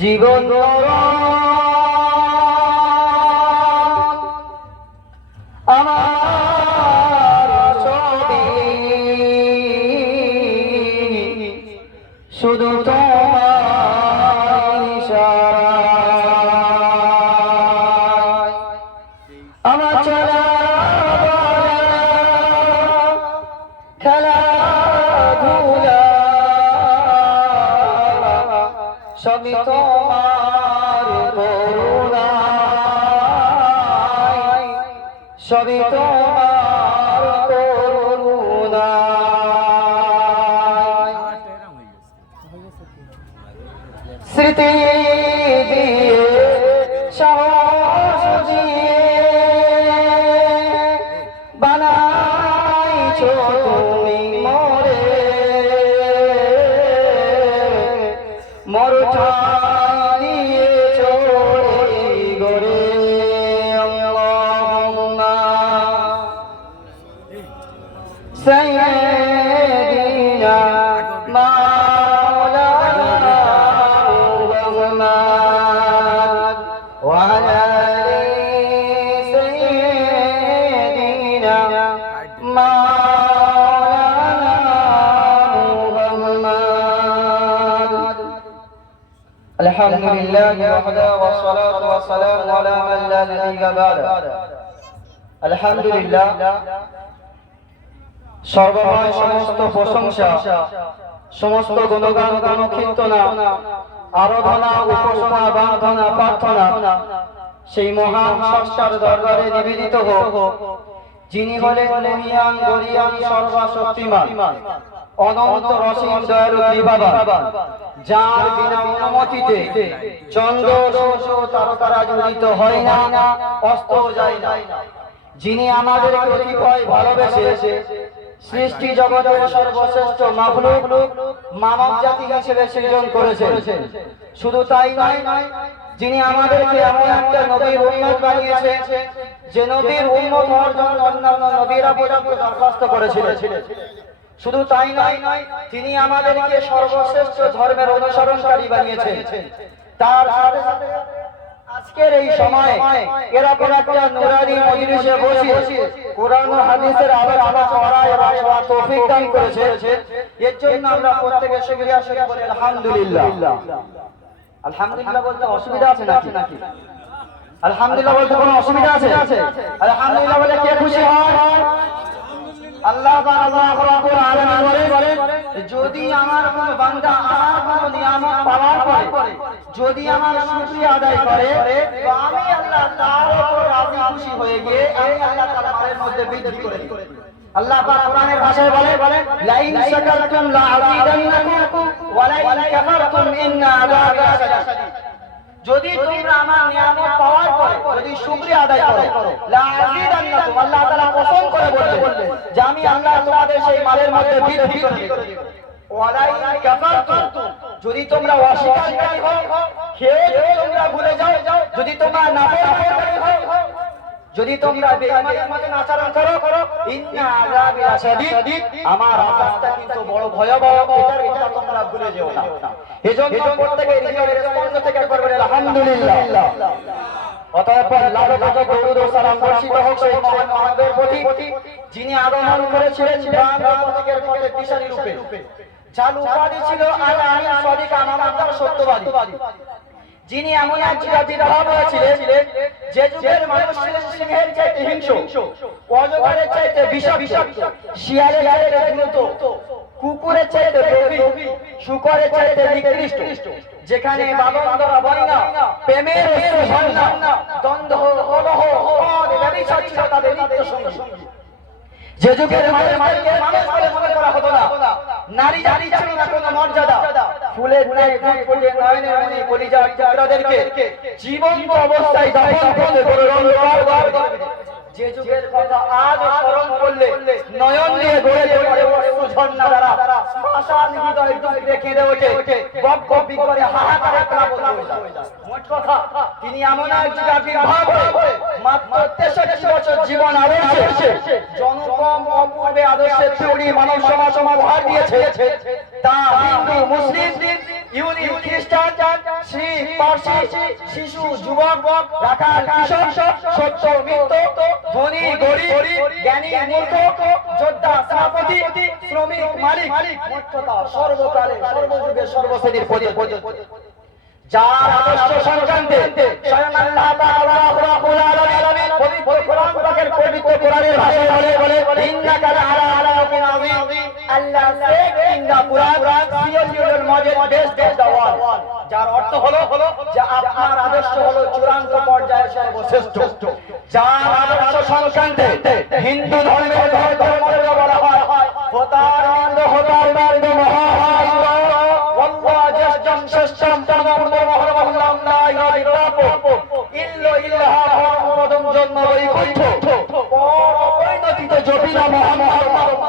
জীবন আমার ছবি শুধু তোমার ইশারায় আমার চলা খেলাধুলা সবই তোমার করুণায়, সবই তোমার করুণায়। স্মৃতি দিয়ে সাহস দিয়ে বানাইছো তুমি মোরে, মোর ঠাই দিয়েছো এই গরে। আল্লাহুম্মা সাইয়্যিদিনা মাওলানা মুহাম্মদ ওয়া আলা আলি সাইয়্যিদিনা মাওলানা মুহাম্মদ। আলহামদুলিল্লাহি ওয়াহদা ওয়াসসালাতু ওয়াসসালামু আলা মান লা নাবিয়্যা বা'দা। আলহামদুলিল্লাহ, সর্বময় সমস্ত প্রশংসা, সমস্ত গুণগান, গুণকীর্তনা, আরাধনা, উপাসনা, বন্দনা, প্রার্থনা সেই মহান স্রষ্টার দরবারে নিবেদিত হোক, যিনি হলেন মহিয়ান গরিয়ান সর্বশক্তিমান, অনন্ত রসিক দয়ালু কৃপাবান, যার বিনা অনুমতিতে চন্দ্র সূর্য তারকারা জ্বলিত হয় না, অস্ত যায় না, যিনি আমাদেরকে অতিশয় ভালোবেসে সৃষ্টি জগতের সর্বশ্রেষ্ঠ মাখলুক মানব জাতি হিসেবে সৃজন করেছেন। শুধু তাই নয়, যিনি আমাদেরকে এমন একটা নবীর উম্মত বানিয়েছেন যে নবীর উম্মত হওয়ার জন্য অন্যান্য নবীরা পর্যন্ত দরখাস্ত করেছিলেন। শুধু তাই নয়, তিনি আমাদেরকে সর্বশ্রেষ্ঠ ধর্মের অনুসরণকারী বানিয়েছেন। তার সাথে সাথে আজকের এই সময়ে এরকম একটা নুরানি মজলিসে বসে কোরআন ও হাদিসের আলোচনা করা এবং তৌফিক দান করেছে, এর জন্য আমরা প্রত্যেকে শুকরিয়া শরীফ বলি আলহামদুলিল্লাহ। আলহামদুলিল্লাহ বলতে অসুবিধা আছে নাকি? আলহামদুলিল্লাহ বলতে কোনো অসুবিধা আছে? আলহামদুলিল্লাহ বলে কে খুশি হয়? আল্লাহ রাব্বুল আলামিন বলেন, যদি আমার কোনো বান্দা আমার কোনো নিয়ামত পাওয়ার পরে যদি আমার শুকরিয়া আদায় করে, তো আমি আল্লাহ তার উপর রাজি খুশি হয়ে গিয়ে আমি আল্লাহ তার মালের মধ্যে বৃদ্ধি করে দিই। আল্লাহ পাক কোরআনের ভাষায় বলে, লাইন শাকারতুম লাআযীদান্নাকুম ওয়া লাইন কাফারতুম ইন্না আযাবি লাশাদীদ। যদি তোমরা আমার নিয়ামত পাওয়ার পরে যদি শুকরিয়া আদায় করো, লাআযীদান্নাকুম, আল্লাহ তাআলা কসম করে বললেন যে আমি আল্লাহ তোমাদের সেই মালের মধ্যে বৃদ্ধি করে দেব। ওয়া লাইন কাফারতুম, যদি তোমরা অস্বীকারী হও, খেয়ে তোমরা ভুলে যাও, যদি তোমরা নাফরমানি হও, যদি তোমরা বেঈমানের মতো আচরণ করো, ইন্না আযাবি লাশাদীদ, আমার আযাবটা কিন্তু বড় ভয়াবহ, এটার কথা তোমরা ভুলে যেও না। এজন্য প্রত্যেককে হৃদয়ের স্পন্দন থেকে একবার বলে আলহামদুলিল্লাহ। অতঃপর লাখো লাখো দরুদ ও সালাম বর্ষিত হোক সেই মহান মানবের প্রতি, যিনি আগমন করেছিলেন প্রত্যেকের পথে দিশারি রূপে, যার উপাধি ছিল আল-আমিন সাদিক আমানতদার সত্যবাদী, যিনি এমন এক জাতির ভাব হয়েছিলেন যে যুগের মানুষ ছিলেন সিংহের চাইতে হিংস্র, অজগরের চাইতে বিষাক্ত, শিয়ালের চাইতে দ্রুত, কুকুরের চাইতে লোভী, শুকরের চাইতে নিকৃষ্ট, যেখানে বাগদরা বন্যা, প্রেমের ঝর্ণা, দ্বন্দ্ব, কলহ, মদ, ব্যভিচার ছিল তাদের নিত্য সঙ্গী। যে যুগের মানুষ বলে মনে করা হতো না, নারী জাতি ছিল না কোনো মর্যাদা, ফুলের ন্যায় ফুটফুটে নয়নের মণি কলিজার টুকরাদেরকে জীবন্ত অবস্থায় দাফন করতে বড় রঙ্গবার। যে যুগের কথা আজ স্মরণ করলে নয়ন দিয়ে গড়ে পড়ে অশ্রু ঝর্ণা দ্বারা শ্মশান হৃদয় ডুকরে কেঁদে ওঠে, বক বক করে হাহাকারে প্লাবন হয়ে যায়। মোট কথা, তিনি এমন এক যুগে আবির্ভাব হয়ে মাত্র 63 বছর জীবন আদর্শে জনপম অপূর্বে আদর্শের থিওরি মানব সমাজ উপহার দিয়েছে। তা হিন্দু, মুসলিম, ইহুদি, খ্রিস্টান, শিখ, পারসি, শিশু, যুবক, রাখাল, কিশোর, সত্য, মিথ্য, ধনী, গরিব, জ্ঞানী, মূর্খ, যোদ্ধা, সেনাপতি, শ্রমিক, মালিক, মোট কথা সর্বকালে সর্বযুগে সর্বশ্রেণীর প্রয়োজন। যার আদর্শ সংক্রান্তে স্বয়ং আল্লাহ তাআলা রাব্বুল আলামিন পবিত্র কোরআন পাকের পবিত্র কোরআনের ভাষায় বলে ইন্নাকা লাআলা আলামিন আযীম। আল্লাহ said in the Quran, "Your message based on the word." যার অর্থ হলো যে আপনার আদর্শ হলো চূড়ান্ত পর্যায়ে সর্বশ্রেষ্ঠ। যার আদর্শ সংক্রান্তে হিন্দু ধর্মের ধর্মকে বলা হয় হোতার বিন্দ, হোতার বিন্দ, মহাহিন্দ, ওয়াল্লাহ জ্যেষ্ঠম শ্রেষ্ঠম পরম মহরম লা ইলাহা ইল্লা ইল্লাহ মুহাম্মাদুম জন্ম বৈকুণ্ঠ পর অপরিণতিতে জটিলা মহামহরম।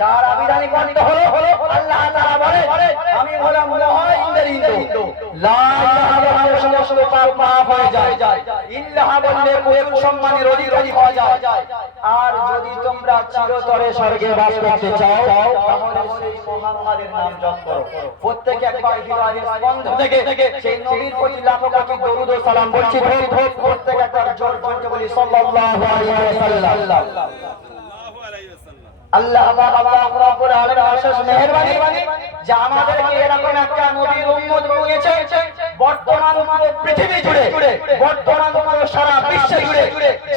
যার আবিধানিক অর্থ হলো আল্লাহ তাআলা বলে আমি হলাম মহা ইন্দ্রের ইন্দ্র, লা ইলাহা বললে সমস্ত পাপ মাফ হয়ে যায়, ইল্লাহ বললে প্রচুর সম্মানের অধিকারী হয়ে যায়। আর যদি তোমরা চিরতরে স্বর্গে বাস করতে চাও তাহলে সেই মুহাম্মাদের নাম জপ করো। প্রত্যেকে একবার হৃদয়ের স্পন্দন থেকে সেই নবীর প্রতি লাখো কোটি দরুদ ও সালাম বলছি। প্রত্যেকে একবার জোর কণ্ঠে বলি সাল্লাল্লাহু আলাইহি ওয়াসাল্লাম। আল্লাহ রাব্বুল আলামিন অশেষ মেহেরবানি যে আমাদেরকে এরকম একটা নবীর উম্মত বানিয়েছে। বর্তমান পৃথিবী জুড়ে, বর্তমান সারা বিশ্ব জুড়ে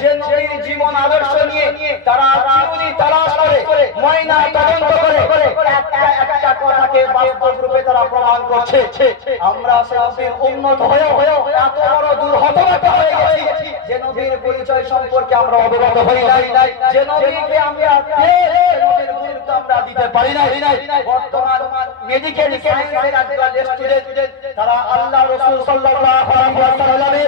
যে নবীর জীবন আদর্শ নিয়ে তারা চিরুনি তালাশ করে, ময়না তদন্ত করে একটা কথাকে বাস্তব রূপে তারা প্রমাণ করছে। আমরা সেই নবীর উম্মত হয়েও এত বড় দুর্হতভাবে হয়ে গেছি যে নবীর পরিচয় সম্পর্কে আমরা অবগত হই নাই, যে নবীকে আমরা নবীর গুরুত্ব আমরা দিতে পারি নাই। বর্তমান মেডিকেল সায়েন্সের একদল স্টুডেন্ট তারা আল্লাহ রাসূল সাল্লাল্লাহু আলাইহি ওয়াসাল্লামের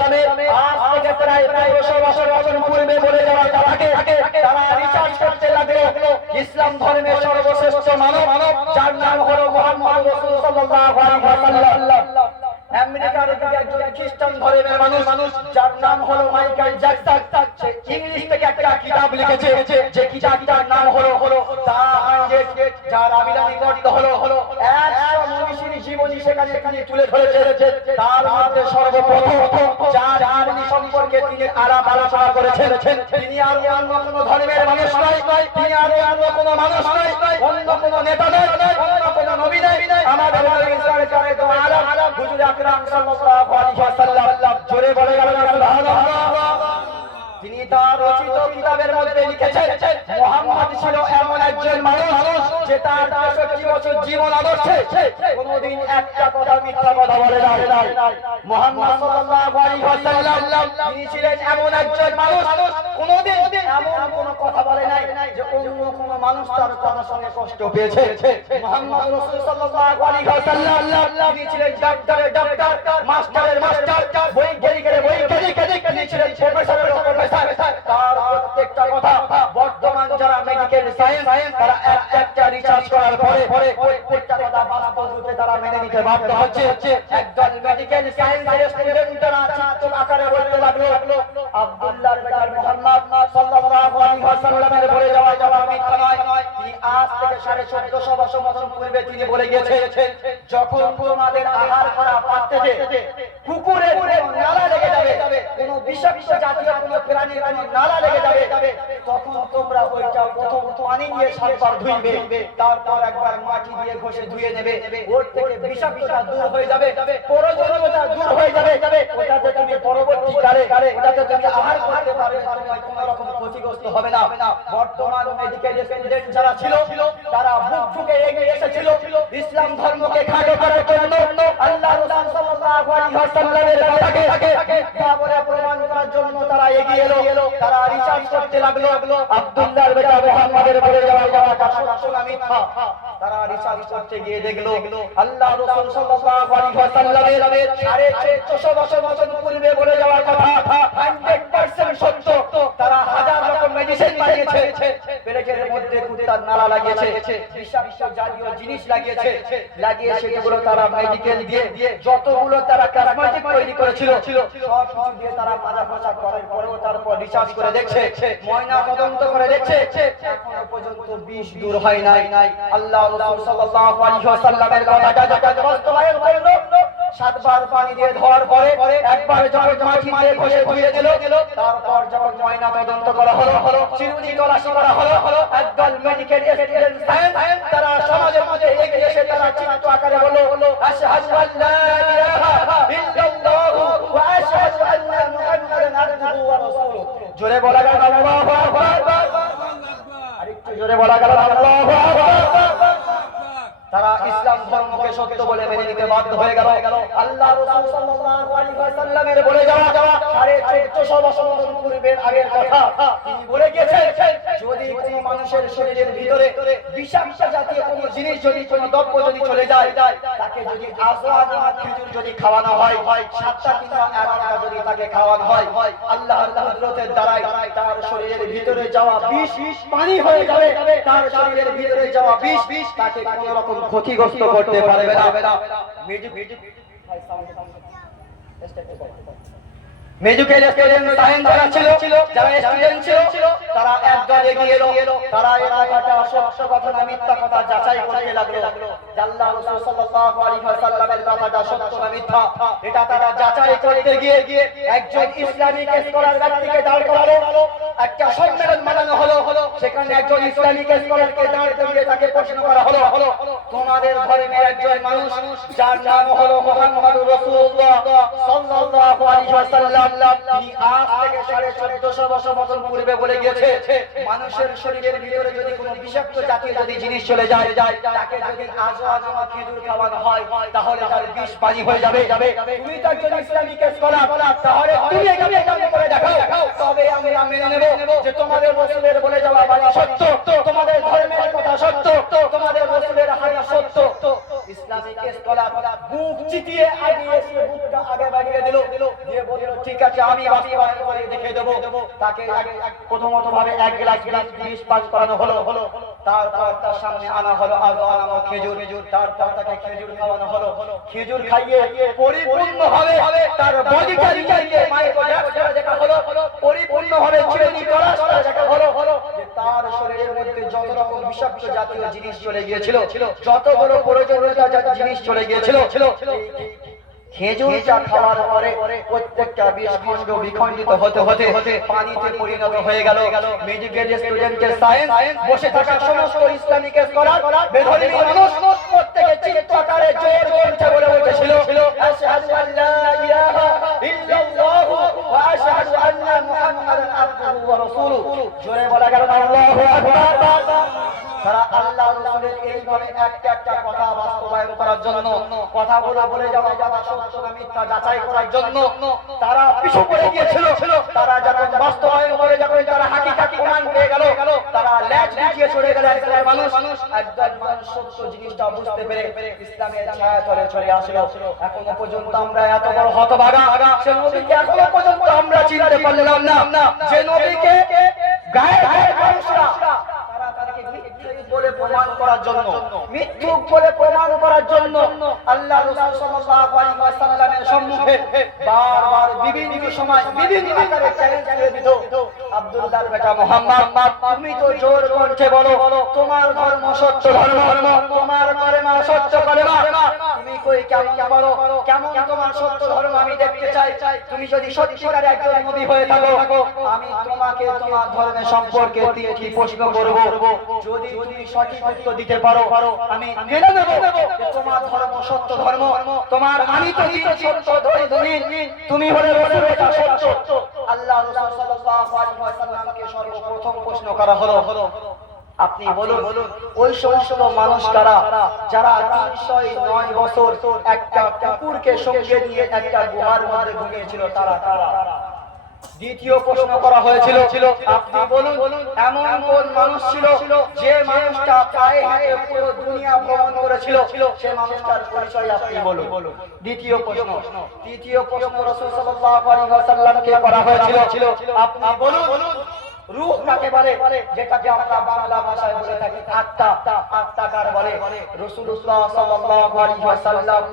আজ থেকে প্রায় 1500 বছর পূর্বে বলে যাওয়া কথাকে তারা রিসার্চ করতে লাগলো। ইসলাম ধর্মের সর্বশ্রেষ্ঠ মানব যার নাম হলো মুহাম্মদ রাসূল সাল্লাল্লাহু আলাইহি ওয়াসাল্লাম। আমেরিকার একজন খ্রিস্টান ধর্মের মানুষ যার নাম হলো মাইকেল জ্যাকসন, সে ইংলিশ থেকে একটা কিতাব লিখেছে, যে কিতাবটার নাম হলো দা 100, যার আবিধানিক অর্থ হলো 100 মনীষীর জীবনী সেখানে তুলে ধরেছে। তার মধ্যে সর্বপ্রথম যার জীবনী সম্পর্কে তিনি আলাপ আলোচনা করেছেন, তিনি আর অন্য কোনো ধর্মের মানুষ নয়, তিনি আর অন্য কোনো মানুষ নয়, অন্য কোনো নেতা নয়, অন্য কোনো নবী নয়, আমাদের নবী সরকারে দো আলম হুজুর আকরাম সাল্লাল্লাহু আলাইহি ওয়াসাল্লাম। জোরে বলে গেলেন সুবহানাল্লাহ। তিনি তার রচিত কিতাবের মধ্যে লিখেছেন মুহাম্মদ ছিল এমন একজন মানুষ যে তার 63 বছর জীবন আদর্শে কোনোদিন একটা কথা মিথ্যা কথা বলে নাই। মুহাম্মদ সাল্লাল্লাহু আলাইহি ওয়াসাল্লাম তিনি ছিলেন এমন একজন মানুষ কোনোদিন এমন কোনো কথা বলে নাই যে অন্য কোনো মানুষ তার কথা শুনে কষ্ট পেয়েছে। মুহাম্মদ রাসূল সাল্লাল্লাহু আলাইহি ওয়াসাল্লাম তিনি ছিলেন ডাক্তারের ডাক্তার, মাস্টারের মাস্টার, বৈজ্ঞানিকের বৈজ্ঞানিক, তিনি ছিলেন প্রফেসরের প্রফেসর। তার প্রত্যেকটা কথা বর্তমান যারা মেডিকেল সায়েন্স তারা একটা রিসার্চ করার পরে প্রত্যেকটা কথা বাস্তব রূপে তারা মেনে নিতে বাধ্য হচ্ছে। একজন মেডিকেল সায়েন্সের স্টুডেন্টরা চিত্র আকারে বলতে লাগলো আব্দুল্লাহর বেটা মুহাম্মদ সাল্লাল্লাহু আলাইহি ওয়াসাল্লামের বলে যাওয়া মিথ্যা নয়। তিনি আজ থেকে 1450 বছর পূর্বে তিনি বলে গিয়েছেন, যখন তোমাদের আহার করা পাত্রে কুকুরের নালা লেগে যাবে, কোনো বিষাক্ত জাতীয় কোনো প্রাণীর কোনো নালা লেগে যাবে, তখন তোমরা ওইটা প্রথম পানি নিয়ে 7 বার ধুইবে, তারপর একবার মাটি দিয়ে ঘষে ধুয়ে নেবে। ওর থেকে বিষাক্ততা দূর হয়ে যাবে, প্রয়োজনীয়তা দূর হয়ে যাবে, ওটাতে তুমি পরবর্তীকালে ওটাতে তুমি আহার করতে পারবে, তোমার কোনো রকম ক্ষতিগ্রস্ত হবে না। বর্তমান মেডিকেল স্টুডেন্ট যারা ছিল তারা বুক ঠুকে এগিয়ে এসেছিল ইসলাম ধর্মকে খাটো করার জন্য, আল্লাহ রাসূল সাল্লাল্লাহু আলাইহি ওয়াসাল্লামের কথাকে বলে প্রমাণ করার জন্য তারা এগিয়ে এলো। তারা রিসার্চ করতে লাগলো আব্দুল্লাহর বেটা মুহাম্মাদের বলে যাওয়া কথা সত্য না মিথ্যা তারা রিসার্চ করতে গিয়ে দেখলো আল্লাহ রাসূল সাল্লাল্লাহু আলাইহি ওয়াসাল্লামের 1450 বছর পূর্বে বলে যাওয়ার কথা 100% সত্য। তারা হাজার রকম মেডিসিন বানিয়েছে, পেরেকের মধ্যে কুত্তার নালা লাগিয়েছে, বিষাক্ত জাতীয় জিনিস লাগিয়ে সেগুলো তারা মেডিকেল দিয়ে যতগুলো তারা কসমেটিক তৈরি করেছিল সব কিছু দিয়ে তারা মাজা পোশাক করার পরেও তারপর রিসার্চ করে দেখছে, ময়না তদন্ত করে দেখছে, এখনো পর্যন্ত বিষ দূর হয় নাই। আল্লাহ রাসূল সাল্লাল্লাহু আলাইহি ওয়াসাল্লামের কথাটা যখন বাস্তবায়ন করলো, 7 বার পানি দিয়ে ধোয়ার পরে একবার যখন মাটি দিয়ে ঘষে ধুয়ে দিল, তারপর যখন ময়না তদন্ত করা হলো, চিরুনি তলাশি করা হলো, একদল মেডিকেল স্টুডেন্ট সায়েন্স তারা সমাজের মধ্যে এগিয়ে এসে তারা চিত্ত আকারে বলল আশহাদু আল্লা ইলাহা ইল্লাল্লাহু ওয়া আশহাদু আন্না মুহাম্মাদান আবদুহু ওয়া রাসূলুহু। জোরে বলা গেল আল্লাহু আকবার, আরেকটু জোরে বলা গেল আল্লাহু আকবার। তারা ইসলাম ধর্মকে সত্য বলে মেনে নিতে বাধ্য হয়ে গেল। আল্লাহ রাসূল সাল্লাল্লাহু আলাইহি ওয়াসাল্লামের বলে যাওয়া 1450 বছর পূর্বের আগের কথা তিনি বলে গিয়েছেন, যদি কোনো মানুষের শরীরের ভিতরে বিষাক্ত জাতীয় কোনো জিনিস যদি কোনো দ্রব্য যদি চলে যায়, তাকে যদি আজওয়ানা খেজুর যদি খাওয়ানো হয়, 7টা কিংবা 11টা যদি তাকে খাওয়ানো হয়, আল্লাহর কুদরতের দ্বারাই তার শরীরের ভিতরে যাওয়া বিষ পানি হয়ে যাবে। তার শরীরের ভিতরে যাওয়া বিষ তাকে কোনো রকম ক্ষতিগ্রস্ত করতে পারবে না। মেডিকেল স্টুডেন্ট সায়েন্স যারা ছিল, যারা স্টুডেন্ট ছিল, তারা একদল এগিয়ে এলো, তারা এই কথাটা সত্য কথা না মিথ্যা কথা যাচাই করতে লাগলো। আল্লাহ রাসূল সাল্লাল্লাহু আলাইহি ওয়াসাল্লামের কথাটা সত্য না মিথ্যা এটা তারা যাচাই করতে গিয়ে একজন ইসলামিক স্কলার ব্যক্তিকে দাঁড় করালো, একটা সম্মেলন বানানো হলো, সেখানে একজন ইসলামিক স্কলারকে দাঁড় করিয়ে তাকে প্রশ্ন করা হলো, তোমাদের ধর্মের একজন মানুষ যার নাম হলো মুহাম্মদুর রাসূলুল্লাহ সাল্লাল্লাহু আলাইহি ওয়াসাল্লাম, তিনি আজ থেকে 1450 বছর পূর্বে বলে গিয়েছে, মানুষের শরীরের ভিতরে যদি কোনো বিষাক্ত জাতীয় যদি জিনিস চলে যায়, তাকে যদি আজওয়ানা খেজুর খাওয়ানো হয়, তাহলে তার বিষ পানি হয়ে যাবে। তুমি তো একজন ইসলামিক স্কলার, তাহলে তুমি এখানে কাম করে দেখাও, তবে আমরা মেনে নেব যে তোমাদের রাসূলের বলে যাওয়া বাণী সত্য, তোমাদের ধর্মের কথা সত্য, তোমাদের রাসূলের হাদিস সত্য। ইসলামিক স্কলার বুক চিতিয়ে আগিয়ে এসে বুকটা আগে বাড়িয়ে দিল, দিয়ে বলল ঠিক আছে আমি বাস্তবায়ন করে দেখে দেব। তাকে প্রথমত ভাবে 1 গ্লাস বিষ পান করানো হলো, তারপর তার সামনে আনা হলো আজওয়ানা খেজুর, তারপর তাকে খেজুর খাওয়ানো হলো, খেজুর খাইয়ে পরিপূর্ণভাবে তার বডিকে রিচার্জে মাইক্রোডাক্ট করে দেখা হলো, পরিপূর্ণভাবে চিরুনি তলাশ করে দেখা হলো যে তার শরীরের মধ্যে যত রকম বিষাক্ত জাতীয় জিনিস চলে গিয়েছিল, যতগুলো প্রয়োজনীয়তা জিনিস চলে গিয়েছিল, খেজুরটা খাওয়ার পরে প্রত্যেকটা বিষ খণ্ড বিখণ্ডিত হতে পানিতে পরিণত হয়ে গেল। মেডিকেল স্টুডেন্টের সায়েন্স বসে থাকা সমস্ত ইসলামিক স্কলার বেধর্মী মানুষ প্রত্যেকে চিৎকারে জোর কণ্ঠে বলে উঠেছিল আশহাদু আল্লা ইলাহা ইল্লাল্লাহু ওয়া আশহাদু আন্না মুহাম্মাদান আবদুহু ওয়া রাসূলুহু। জোরে বলা গেল আল্লাহু আকবার। তারা আল্লাহ রাসূলের এইভাবে একটা কথা বাস্তবায়ন করার জন্য, কথাগুলো বলে যাওয়া কথা সত্য না মিথ্যা যাচাই করার জন্য তারা পিছু পড়ে গিয়েছিল। তারা যখন বাস্তবায়ন করে যখন তারা হাকিকাত প্রমাণ পেয়ে গেল, তারা ল্যাজ গুটিয়ে চলে গেল। একদল মানুষ সত্য জিনিসটা বুঝতে পেরে ইসলামের ছায়াতলে চলে আসলো। এখনো পর্যন্ত আমরা এত বড় হতভাগা, সে নবীকে এখনো পর্যন্ত আমরা চিনতে পারলাম না, যে নবীকে গায়ের মানুষরা বলে প্রমাণ করার জন্য, মিথ্যুক বলে প্রমাণ করার জন্য আল্লাহ রাসূল সাল্লাল্লাহু আলাইহি ওয়াসাল্লামের সম্মুখে বারবার বিভিন্ন সময় বিভিন্ন আকারে চ্যালেঞ্জ করে দিত। আব্দুল্লাহর বেটা মুহাম্মদ, তুমি তো জোর কণ্ঠে বলো তোমার ধর্ম সত্য ধর্ম, তোমার কলেমা সত্য কলেমা, তুমি কই কেমন করো, কেমন তোমার সত্য ধর্ম আমি দেখতে চাই। তুমি যদি সত্যিকার একজন নবী হয়ে থাকো, আমি তোমাকে তোমার ধর্মের সম্পর্কে কি প্রশ্ন করব, যদি তুমি সঠিক উত্তর দিতে পারো আমি মেনে নেব যে তোমার ধর্ম সত্য ধর্ম, তোমার আমি তো সত্য ধর্ম, তুমি হলে রাসূলের সত্য। আল্লাহ রাসূল সাল্লাল্লাহু আলাইহি ওয়াসাল্লামকে সর্বপ্রথম প্রশ্ন করা হলো, আপনি বলুন ওই সমস্ত মানুষ কারা যারা 309 বছর একটা কুকুরকে সঙ্গে নিয়ে একটা গুহার মধ্যে ঘুমিয়েছিল, তারা কারা? দ্বিতীয় প্রশ্ন করা হয়েছিল, আপনি বলুন এমন কোন মানুষ ছিল যে মানুষটা পায়ে হেঁটে পুরো দুনিয়া ভ্রমণ করেছিল, সে মানুষটার পরিচয় আপনি বলুন। দ্বিতীয় প্রশ্ন। তৃতীয় প্রশ্ন রাসূল সাল্লাল্লাহু আলাইহি ওয়াসাল্লামকে করা হয়েছিল, আপনি বলুন রূহ কাকে বলে, যেটাকে আমরা বাংলা ভাষায় বলে থাকি আত্মা, আত্মা কার বলে? রাসূলুল্লাহ সাল্লাল্লাহু আলাইহি ওয়াসাল্লাম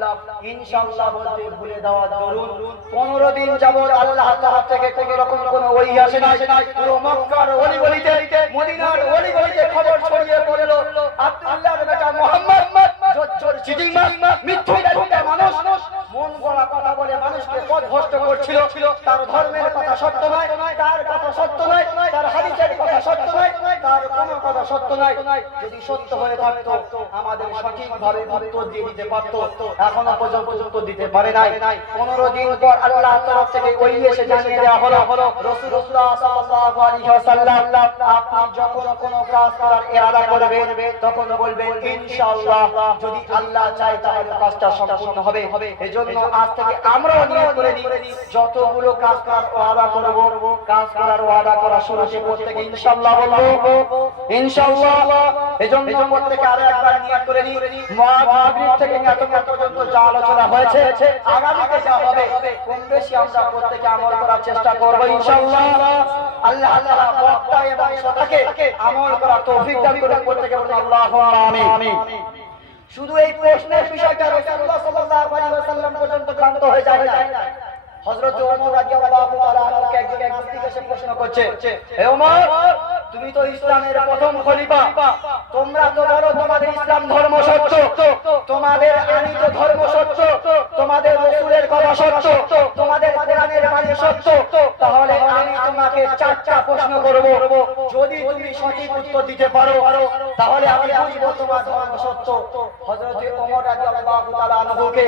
ইনশাআল্লাহ বলতে ভুলে দেওয়া দরুন 15 দিন যাবত আল্লাহ তাআলা থেকে কোন রকম কোন ওহী আসে নাই। পুরো মক্কার ওলি গলিতে, মদিনার ওলি গলিতে খবর ছড়িয়ে পড়ল আব্দুল্লাহর বেটা মুহাম্মদ জজ্জর চিটিংবাজ মিথ্যাচারী মানুষ মন গড়া কথা বলে মানুষকে পথভ্রষ্ট করছিল। তার ধর্মের কথা সত্য নয়, তার কথা সত্য নয়, তার হাদিসের কথা সত্য নয়, তার কোনো কথা সত্য নয়। যদি সত্য হয়ে থাকতো আমাদের সঠিকভাবে উত্তর দিয়ে দিতে পারত, এখনো পর্যন্ত উত্তর দিতে পারে নাই। 15 দিন পর আল্লাহর তরফ থেকে ওহী এসে জানিয়ে দেওয়া হলো রাসূলুল্লাহ সাল্লাল্লাহু আলাইহি ওয়াসাল্লাম আপনি যখন কোনো কাজ করার ইরাদা করবেন তখন বলবেন ইনশাআল্লাহ, যদি আল্লাহ চায় তাহলে কাজটা সম্পূর্ণ হবে। এজন্য আজ থেকে আমরাও নিয়ত করে নিই যতগুলো কাজ করার ওয়াদা করব, কাজ করার ওয়াদা করা শুরুতে প্রত্যেকে ইনশাআল্লাহ বলবো, ইনশাআল্লাহ। এজন্য প্রত্যেকে আরো একবার নিয়ত করে নিই মাগরিব থেকে এতক্ষণ পর্যন্ত যা আলোচনা হয়েছে আগামীতে যা হবে কম বেশি আমরা প্রত্যেকে আমল করার চেষ্টা করব ইনশাআল্লাহ। আল্লাহ তাআলা বক্তা এবং শ্রোতাকে আমল করার তৌফিক দান করুন। প্রত্যেকে বলুন আল্লাহুম্মা আমিন। শুধু এই প্রশ্নের বিষয়টা রাসূলুল্লাহ সাল্লাল্লাহু আলাইহি ওয়াসাল্লাম পর্যন্ত ক্ষান্ত হয়ে যায় না। হযরত ওমর রাদিয়াল্লাহু তাআলা আনহুকে একজন নাস্তিক এসে প্রশ্ন করছে, হে ওমর, তুমি তো ইসলামের প্রথম খলিফা, তোমরা তো বলো তোমাদের ইসলাম ধর্ম সত্য, তোমাদের আনীত ধর্ম সত্য, তোমাদের রাসূলের কথা সত্য, তোমাদের কোরআনের বাণী সত্য। তাহলে আমি তোমাকে চারটা প্রশ্ন করব, যদি তুমি সঠিক উত্তর দিতে পারো তাহলে আমি বুঝবো তোমার ধর্ম সত্য। হযরত ওমর রাদিয়াল্লাহু তাআলা আনহুকে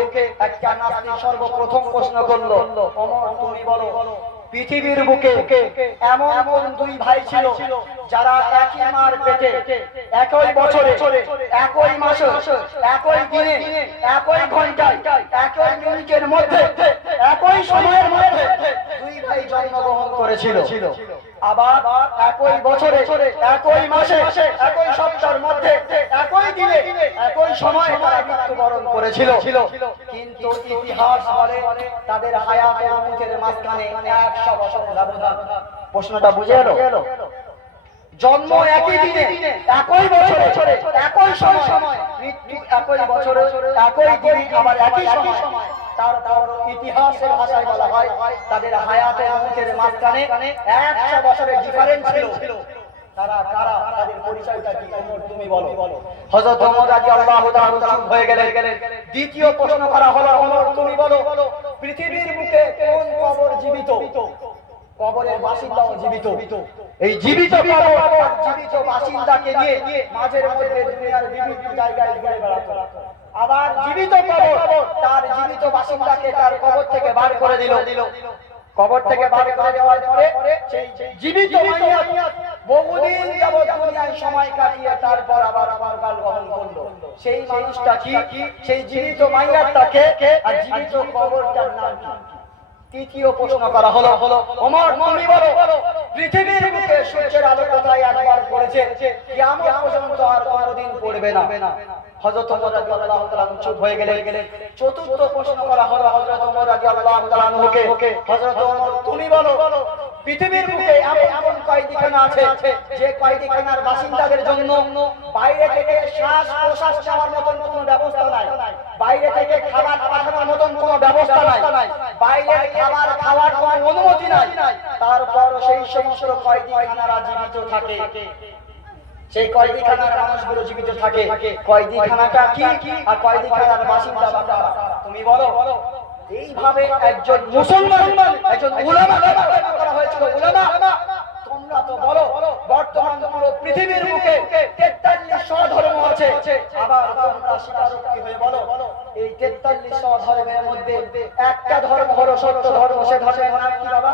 একটা নাস্তিক সর্বপ্রথম প্রশ্ন করলো, ওমর তুমি বলো পৃথিবীর বুকে এমন কোন দুই ভাই ছিল যারা একই মার পেটে একই বছরে একই মাসে একই দিনে একই ঘন্টায় একই মিনিটের মধ্যে একই সময়ের মধ্যে দুই ভাই জন্মগ্রহণ করেছিল, আবার একই বছরে একই মাসে একই সপ্তাহের মধ্যে একই দিনে একই সময়ে তারা মৃত্যুবরণ করেছিল। কিন্তু ইতিহাস বলে তাদের হায়াতের মৃত্যুর মাঝখানে 100 বছর ব্যবধান। প্রশ্নটা বুঝে এলো? জন্ম একই দিনে একই বছরে একই সময়, মৃত্যু একই বছরে একই দিনে আবার একই সময়। তারপর ইতিহাসের ভাষায় বলা হয় তাদের হায়াতের মৃত্যুর মাঝখানে 100 বছরের ডিফারেন্স ছিল। তারা কারা, তাদের পরিচয়টা কি? ওমর তুমি বলো। হযরত ওমর রাদিয়াল্লাহু তাআলা চুপ হয়ে গেলেন। দ্বিতীয় প্রশ্ন করা হলো, ওমর তুমি বলো পৃথিবীর বুকে কোন কবর জীবিত? কবরের বাসিন্দাও জীবিত। এই জীবিত কবর আর জীবিত বাসিন্দাকে নিয়ে মাঝের মধ্যে দুনিয়ার বিভিন্ন জায়গায় ঘুরে বেড়াতো। আবার জীবিত কবর তার জীবিত বাসিন্দাকে তার কবর থেকে বার করে দিল। কবর থেকে বার করে দেওয়ার পরে সেই জীবিত মাইয়াত বহুদিন যাবত দুনিয়ায় সময় কাটিয়ে তারপর আবার পরকাল গ্রহণ করলো। সেই মানুষটা কি? সেই জীবিত মাইয়াতটাকে আর জীবিত কবরটার নাম কি? তৃতীয় প্রশ্ন করা হলো, ওমর তুমি বলো পৃথিবীর বুকে সূর্যের আলো কোথায় একবার পড়েছে, কিয়ামত পর্যন্ত আর কোনোদিন পড়বে না? হযরত ওমর রাদিয়াল্লাহু তাআলা চুপ হয়ে গেলেন। চতুর্থ প্রশ্ন করা হলো হযরত ওমর রাদিয়াল্লাহু তাআলা আনহুকে, হযরত ওমর তুমি বলো পৃথিবীর বুকে এমন কয়েদিখানা আছে যে কয়েদিখানার বাসিন্দাদের জন্য বাইরে থেকে শ্বাস প্রশ্বাস নেওয়ার মতন কোনো ব্যবস্থা নাই, বাইরে থেকে খাবার পাঠানোর মতন কোনো ব্যবস্থা নাই, বাইরের খাবার খাওয়ার কোনো অনুমতি নাই। তারপর সেই সমস্ত কয়েদিখানারা জীবিত থাকে, সেই কয়েদিখানার মানুষগুলো জীবিত থাকে। কয়েদিখানাটা কি আর কয়েদিখানার বাসিন্দা কারা? তুমি বলো। এইভাবে একজন মুসলমান, একজন উলামা করা হয়েছিল। উলামা তোমরা তো বলো বর্তমান পুরো পৃথিবীর বুকে 4300 ধর্ম আছে, আবার তোমরা স্বীকারোক্তি হয়ে বলো এই 4300 ধর্মের মধ্যে একটা ধর্ম হলো সত্য ধর্ম। সে ধর্মের নাম কি বাবা?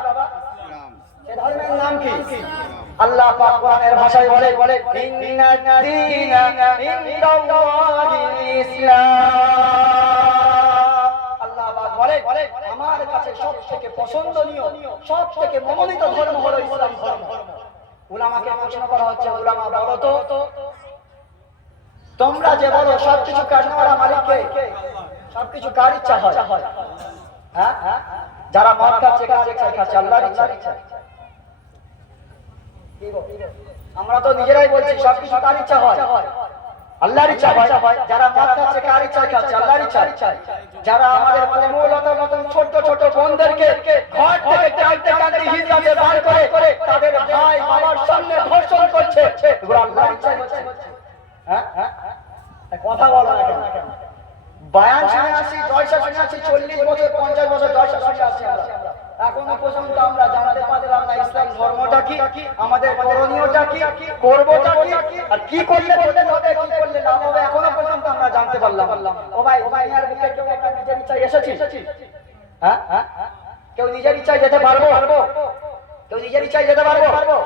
সে ধর্মের নাম কি? আল্লাহ পাক কোরআনের ভাষায় বলে ইন্নাদ দীনা ইনদাল্লাহিল ইসলাম। আল্লাহ পাক বলে আমার কাছে সবথেকে পছন্দনীয় সবথেকে মনোনীত ধর্ম হলো ইসলাম ধর্ম। উলামাকে প্রশ্ন করা হচ্ছে, উলামা বলো তো, তোমরা যে বলো সবকিছু কারণওয়ালা মালিককে, সবকিছু কার ইচ্ছা হয়? হ্যাঁ, যারা মদ খাচ্ছে কার ইচ্ছা খাচ্ছে? আল্লাহর ইচ্ছা। আমরা তো নিজেরাই বলছি সবকিছু কার ইচ্ছা হয়? আল্লাহর ইচ্ছা হয়। যারা মদ খাচ্ছে কার ইচ্ছা খাচ্ছে? আল্লাহর ইচ্ছা। যারা আমাদের কৌমলতার মতন ছোট ছোট বোনদেরকে ঘর থেকে টানতে টানতে হিজড়াতে বার করে তাদের ভাই বাবার সামনে ধর্ষণ করছে, এগুলো আল্লাহর ইচ্ছা হচ্ছে। হ্যাঁ, কথা বলো না কেন? বয়ান শুনে আসি, জলসা শুনে আসি, 40 বছর 50 বছর জলসা শুনে আসি আমরা, এখনো পর্যন্ত আমরা জানতে পারলাম না ইসলাম ধর্মটা কি, আমাদের করণীয়টা কি, করবোটা কি, আর কি করলে হবে, কি করলে লাভ হবে, এখনো পর্যন্ত আমরা জানতে পারলাম। ও ভাই, দুনিয়ার বুকে কেউ একটা নিজের ইচ্ছায় এসেছি? হ্যাঁ, কেউ নিজের ইচ্ছায় যেতে পারবো? কেউ নিজের ইচ্ছায় যেতে পারবো?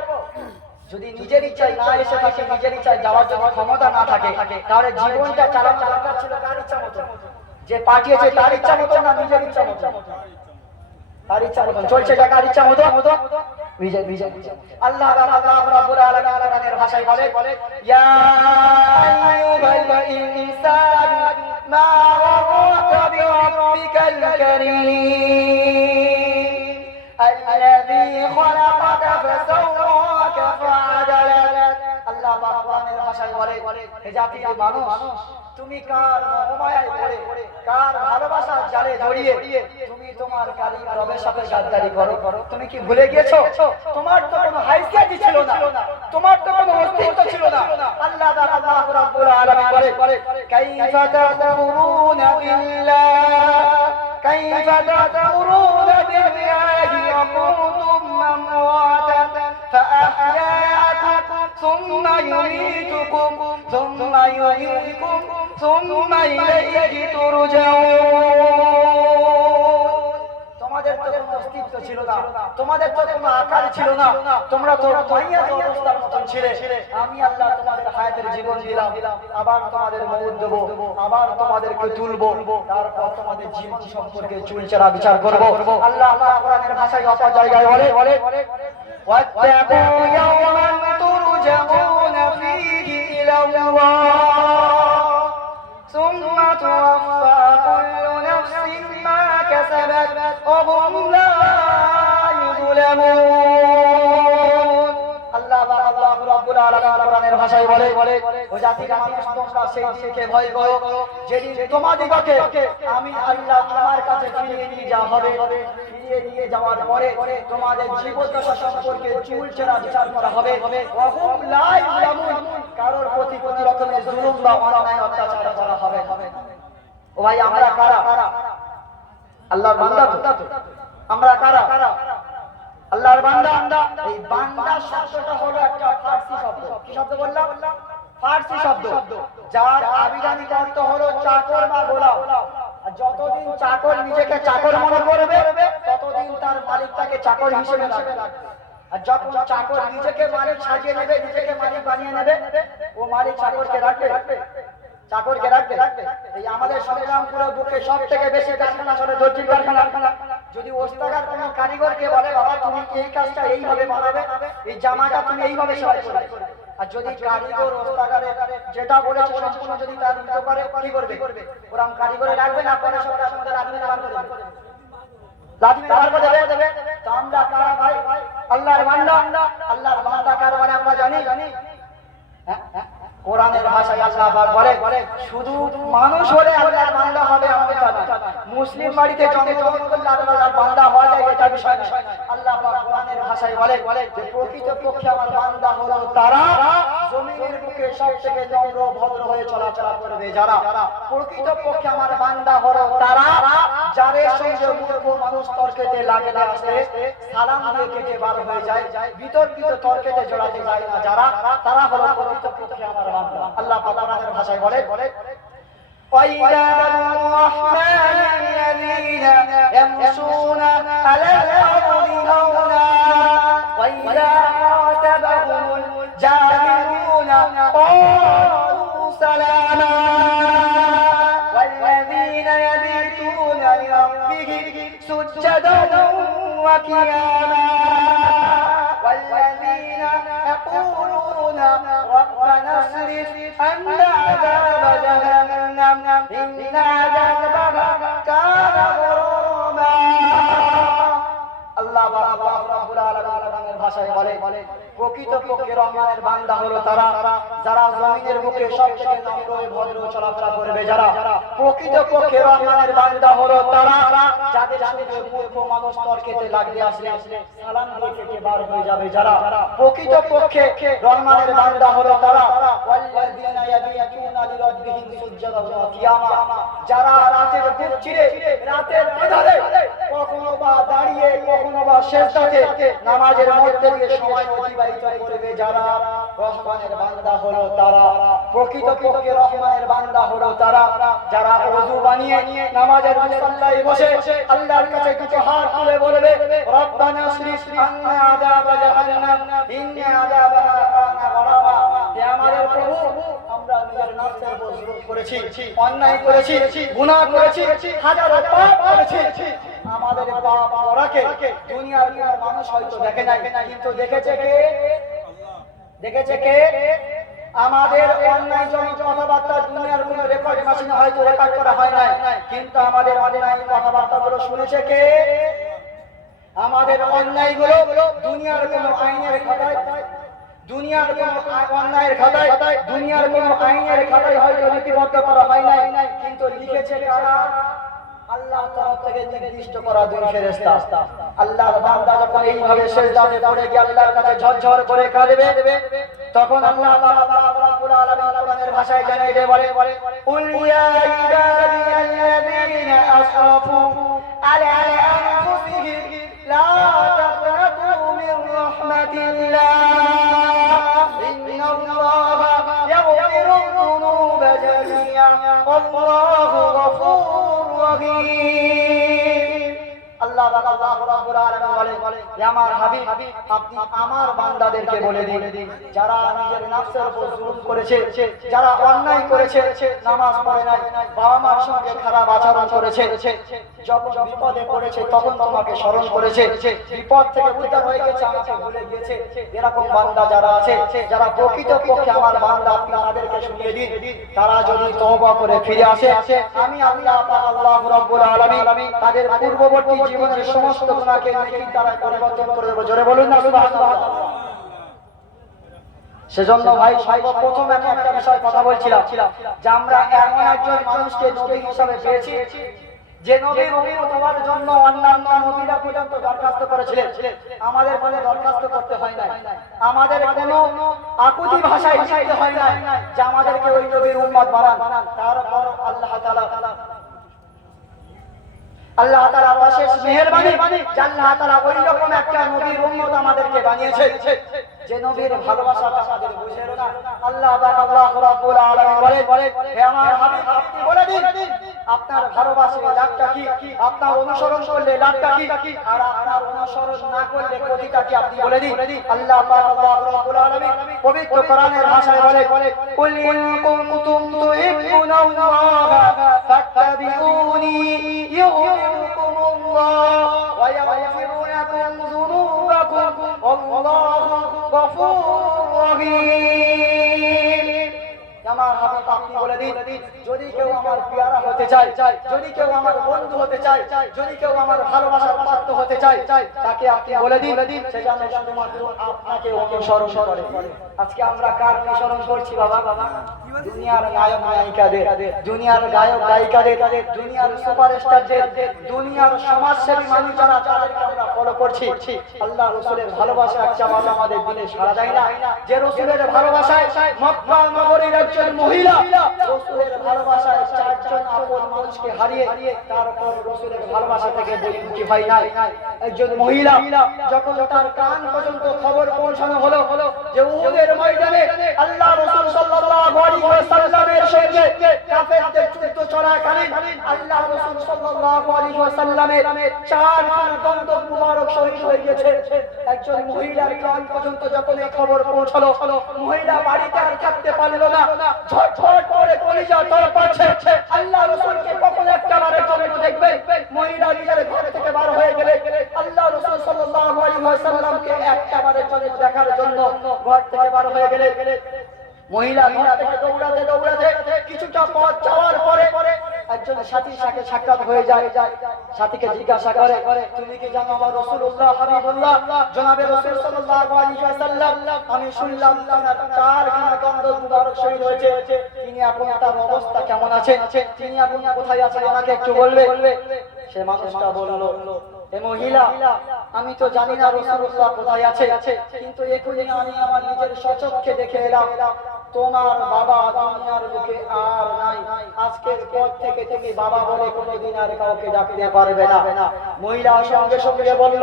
যদি নিজের ইচ্ছায় না এসে থাকে, নিজের ইচ্ছায় যাওয়ার জন্য ক্ষমতা না থাকে, তাহলে জীবনটা চালানো দরকার ছিল কার ইচ্ছা মতো? যে পাঠিয়েছে তার ইচ্ছা মতো না নিজের ইচ্ছা মতো? তার ইচ্ছা মতো চলছে, কার ইচ্ছা মতো? আল্লাহ রাব্বুল আলামিন কোরআনের ভাষায় বলে, ইয়া আইয়ুহাল ইনসান মা গাররাকা বিরাব্বিকাল কারীম আল্লাযী খালাকাকা ফাসাওয়াকা ফাআদালাক। আল্লাহ পাক কোরআনের ভাষায় বলে, হে জাতির মানুষ, তুমি কার মোহমায়ায় পড়ে, কার ভালোবাসার জালে জড়িয়ে তুমি তোমার কারীম রবের সাথে গাদ্দারি করো? তুমি কি ভুলে গিয়েছো তোমার তো কোনো হাইসিয়াতই ছিল না, তোমার তো কোনো অস্তিত্ব ছিল না। আল্লাহ রাব্বুল আলামিন বলে, কাইফা তাকুরুনা বিল্লাহ, কাইফা তাকুরুনা বিল্লাহি ওয়া কুনতুম আমওয়াতান ফাআহয়াকুম সুম্মা ইউমীতুকুম সুম্মা ইউহয়িকুম সুম্মা ইলাইহি তুরজাউন। তোমাদের তো কোনো অস্তিত্ব ছিল না, তোমাদের তো কোনো আকার ছিল না, তোমরা তো মাইয়াত অবস্থার মতন ছিলে। আমি আল্লাহ তোমাদের হায়াতের জীবন দিলাম, আবার তোমাদের মউত দেব, আবার তোমাদেরকে তুলবো, তারপর তোমাদের জীবন সম্পর্কে চুলচেরা বিচার করব। আল্লাহ কোরআনের ভাষায় অপর জায়গায় বলে, ওয়াত্তাকু ইয়াওমান তুরজাউনা ফীহি ইলাল্লাহ সুম্মা তুওয়াফা কুল্লু নাফসিন মা কাসাবাত ওয়া হুম লা ইউযলামুন। আল্লাহ রাব্বুল আলামিন কোরআনের ভাষায় বলে, ও জাতির মানুষ, তোমরা সেই দিনকে ভয় করো যেদিন তোমাদিগকে আমি আল্লাহ আমার কাছে ফিরিয়ে নিয়ে যাওয়া হবে। ফিরিয়ে নিয়ে যাওয়ার পরে তোমাদের জীবদ্দশা সম্পর্কে চুলচেরা বিচার করা হবে। ওয়া হুম লা ইউযলামুন, কারোর প্রতি কোনো রকমের জুলুম বা অন্যায় অত্যাচার করা হবে। ও ভাই, আমরা কারা? আল্লাহর বান্দা তো। আমরা কারা? আল্লাহর বান্দা। এই বান্দা শব্দটা হলো একটা ফারসি শব্দ। কি শব্দ বললাম? ফারসি শব্দ, যার আবিধানিক অর্থ হলো চাকর বা গোলাম। আর যতদিন চাকর নিজেকে চাকর মনে করবে, ততদিন তার মালিক তাকে চাকর হিসেবে রাখবে। আর যখন চাকর নিজেকে মালিক সাজিয়ে নেবে, নিজেকে মালিক বানিয়ে নেবে, ও মালিক চাকরকে রাখবে। এই আমাদের সংগ্রামপুরের বুকে সব থেকে বেশি কারখানা চলে দর্জির কারখানা। যদি ওস্তাগার কোনো কারিগরকে বলে, বাবা তুমি এই কাজটা এইভাবে বানাবে, এই জামাটা তুমি এইভাবে সেলাই করবে, আর যদি কারিগর ওস্তাগারে যেটা বলেছে সম্পূর্ণ যদি তার উল্টো করে, কি করবে? ওরকম কারিগরে রাখবে না, পরে সব আমাদের লাঠি বার করে দেবে। তো আমরা কারা ভাই? আল্লাহর বান্দা। আল্লাহর বান্দা কার মানে আমরা জানি। কোরআনের ভাষায় আল্লাহ বলে, শুধু মানুষ হলে আল্লাহর বান্দা হবে এমনটা না, মুসলিম বাড়িতে জন্মগ্রহণ করলে আল্লাহর বান্দা হওয়া যায় এটা বিষয় না। আল্লাহ পাক কোরআনের ভাষায় বলে যে প্রকৃতপক্ষে আমার বান্দা হলো তারা জমিনের বুকে সবথেকে নম্র ভদ্র হয়ে চলাফেরা করবে যারা। প্রকৃতপক্ষে আমার বান্দা হলো তারা যাদের সঙ্গে মূর্খ মানুষ তর্কেতে লাগতে আসে সালাম দিয়ে কেটে বার হয়ে যায়, বিতর্কিত তর্কেতে জড়াতে যায় না যারা, তারা হলো প্রকৃতপক্ষে আমার বান্দা। আল্লাহ পাক কোরআনের ভাষায় বলে, وَعِبَادُ الرَّحْمَنِ الَّذِينَ يَمْشُونَ عَلَى الْأَرْضِ هَوْنًا وَإِذَا خَاطَبَهُمُ الْجَاهِلُونَ قَالُوا سَلَامًا وَالَّذِينَ يَبِيتُونَ لِرَبِّهِمْ سُجَّدًا سجدا وقياما والذين يقولون ربنا اصرف عنا عذاب جهنم إن عذابها كان غراما আল্লাহ রাব্বুল আলামিনের ভাষায় বলে প্রকৃতপক্ষে রহমানের বান্দা হলো তারা যারা জমিনের বুকে সবথেকে নম্র ভদ্র চলাফেরা করবে যারা প্রকৃতপক্ষে রহমানের বান্দা হলো তারা যাদের সঙ্গে মূর্খ মানুষ তর্কেতে লাগতে আসলে সালাম দিয়ে থেকে বার হয়ে যাবে যারা প্রকৃতপক্ষে রহমানের বান্দা হলো তারা ওয়াল্লাযিনা ইয়াবিতুনা লিরাব্বিহিম সুজদান ওয়া কিয়ামা যারা রাতের বুক চিরে রাতের আঁধারে কখনো বা দাঁড়িয়ে কখনো বা সিজদাতে নামাজের মধ্যে দিয়ে সময় অতিবাহিত করবে যারা রহমানের বান্দা হলো তারা প্রকৃতপক্ষে রহমানের বান্দা হলো তারা যারা ওযু বানিয়ে নামাজের মুসাল্লায় বসে আল্লাহর কাছে দুটো হাত তুলে বলবে রব্বানা সরিফ আন্না আযাব জাহান্নাম ইন্না আযাবাহা কানা গরামা হে আমাদের প্রভু আমরা নিজের নাফসের উপর জুলুম করেছি অন্যায় করেছি গুনাহ করেছি হাজারো পাপ করেছি আমাদের পাপ ওরাকে দুনিয়ার কোনো মানুষ হয়তো দেখে নাই কিন্তু দেখেছে কে আমাদের অন্যায়জনক কথাবার্তা দুনিয়ার কোনো রেকর্ড মেশিনে হয়তো রেকর্ড করা হয় নাই কিন্তু আমাদের অন্যায় কথাবার্তাগুলো শুনেছে কে আমাদের অন্যায়গুলো দুনিয়ার কোনো আইনের খাতায় দুনিয়ার কোনো অন্যায়ের খাতায় দুনিয়ার কোনো আইনের খাতায় হয়তো লিপিবদ্ধ করা হয় নাই কিন্তু লিখেছে কারা আল্লাহ তরফ থেকে নির্দিষ্ট করা দুই ফেরেশতা আল্লাহর বান্দা যখন এইভাবে সিজদাতে পড়ে গিয়ে আল্লাহর কাছে ঝরঝর করে কাঁদবে তখন আল্লাহ রাব্বুল আলামিন কোরআনের ভাষায় জানিয়ে দেয় বলে কুল ইয়া ইবাদিয়াল্লাযীনা আসরাফু আলা আনফুসিহিম লা তাকনাতু মির রাহমাতিল্লাহ ইন্নাল্লাহা ইয়াগফিরু যুনুবা জামিআ আল্লাহু গফুরুর রহিম আল্লাহ রাব্বুল আলামিন বলে হে আমার হাবিব আপনি আমার বান্দাদেরকে বলে দিন যারা নিজের নফসের উপর জুলুম করেছে যারা অন্যায় করেছে নামাজ পড়ে নাই বাবা মার সঙ্গে খারাপ আচরণ করেছে যখন বিপদে পড়েছে তখন তোমাকে স্মরণ করেছে বিপদ থেকে উদ্ধার হয়ে গেছে আমাকে ভুলে গিয়েছে এরকম বান্দা যারা আছে যারা প্রকৃতপক্ষে আমার বান্দা আপনি তাদেরকে শুনিয়ে দিন তারা যদি তওবা করে ফিরে আসে আমি আল্লাহ রাব্বুল আলামিন তাদের পূর্ববর্তী জীবনের সমস্ত গুনাহকে নেকির দ্বারা পরিবর্তন করে দেব জোরে বলুন না সুবহানাল্লাহ সেজন্য ভাই সর্বপ্রথম আমি একটা বিষয় কথা বলছিলাম যে আমরা এমন একজন মানুষকে নবী হিসেবে পেয়েছি যে নবীর উম্মত হওয়ার জন্য অন্যান্য নবীরা পর্যন্ত দরখাস্ত করেছিলেন আমাদের কোনো দরখাস্ত করতে হয় না আমাদের কোনো আকুতি ভাষায় লিখতে হয় না যে আমাদেরকে ওই নবীর উম্মত বানান তারপর আল্লাহ তাআলা অশেষ মেহেরবানি যে আল্লাহ তাআলা ওই রকম একটা নবীর উম্মত আমাদেরকে বানিয়েছে যে নবীর ভালোবাসাটা আমাদের বুঝেরো না আল্লাহ রাব্বুল আলামিন বলে হে আমার হাবিব আপনি বলে দিন আপনার ভালোবাসার লাভটা কি আপনার অনুসরণ করলে লাভটা কি আর আপনার অনুসরণ না করলে ক্ষতিটা কি আপনি বলে দিন আল্লাহ রাব্বুল আলামিন পবিত্র কোরআনের ভাষায় বলে কুল ইন কুনতুম তুহিব্বুনাল্লাহ ফাত্তাবিউনি ইউহিব্বুকুমুল্লাহ ওয়া ইয়াগফিরু লাকুম যুনুবাকুম আল্লাহু গফুরুর রহিম আমার হাবিব আপনি বলে দিন যদি কেউ আমার পিয়ারা হতে চায় যদি কেউ আমার বন্ধু হতে চায় যদি কেউ আমার ভালোবাসার পাত্র হতে চায় তাকে আপনি বলে দিন সে যেন শুধুমাত্র আপনাকে অনুসরণ করে আজকে আমরা কার অনুসরণ করছি বাবা দুনিয়ার নায়ক নায়িকাদের দুনিয়ার গায়ক গায়িকাদের দুনিয়ার সুপারস্টারদের দুনিয়ার সমাজসেবী মানুষ যারা তাদেরকে আমরা ফলো করছি আল্লাহ রাসূলের ভালোবাসা একটা মাত্র আমাদের দিলে সাড়া যায় না যে রাসূলের ভালোবাসায় মক্কা নগরীর একজন মহিলা রাসূলের ভালোবাসায় চারজন আপন মানুষকে হারিয়ে তারপর রাসূলের ভালোবাসা থেকে বহির্মুখী হয় না একজন মহিলা যখন তার কান পর্যন্ত খবর পৌঁছানো হলো যে উহুদের ময়দানে আল্লাহ রাসূল সাল্লাল্লাহু আলাইহি ওয়াসাল্লামের সঙ্গে কাফেরদের যুদ্ধ চলাকালীন আল্লাহ রাসূল সাল্লাল্লাহু আলাইহি ওয়াসাল্লামের চারখানা দন্ত মুবারক শহীদ হয়ে গেছে একজন মহিলার কান পর্যন্ত যখন এই খবর পৌঁছালো মহিলা বাড়িতে আর থাকতে পারল না ঝটঝট করে কলিজা তড়পাচ্ছে আল্লাহ রাসূলকে কখন একটা বারের জন্য দেখবেন মহিলা নিজের ঘর থেকে বার হয়ে শরীফ দেখার জন্য ঘর থেকে বার হয়ে গেলে মহিলা ঘর থেকে দৌড়াতে দৌড়াতে কিছুটা পথ যাওয়ার পরে একজন সাথীর সাথে সাক্ষাৎ হয়ে যায়। সাথীকে জিজ্ঞাসা করে, তুমি কি জানো আমার রাসূলুল্লাহ হাবিবুল্লাহ জনাবে রাসূল সাল্লাল্লাহু আলাইহি ওয়াসাল্লাম, আমি শুনলাম তার চারখানা গন্ধ মুবারক শহীদ হয়েছে, তিনি এখন তার অবস্থা কেমন আছে, তিনি এখন কোথায় আছেন আমাকে একটু বলবে? সে মানুষটা বলল, এ মহিলা, আমি তো জানি না রাসূলুল্লাহ কোথায় আছে, কিন্তু এখনই আমি আমার নিজের স্বচক্ষে দেখে এলাম তোমার বাবা দুনিয়ার বুকে আর নাই। আজকের পর থেকে তুমি বাবা বলে কোনোদিন আর কাউকে ডাকতে পারবে না। মহিলা সঙ্গে সঙ্গে বলল,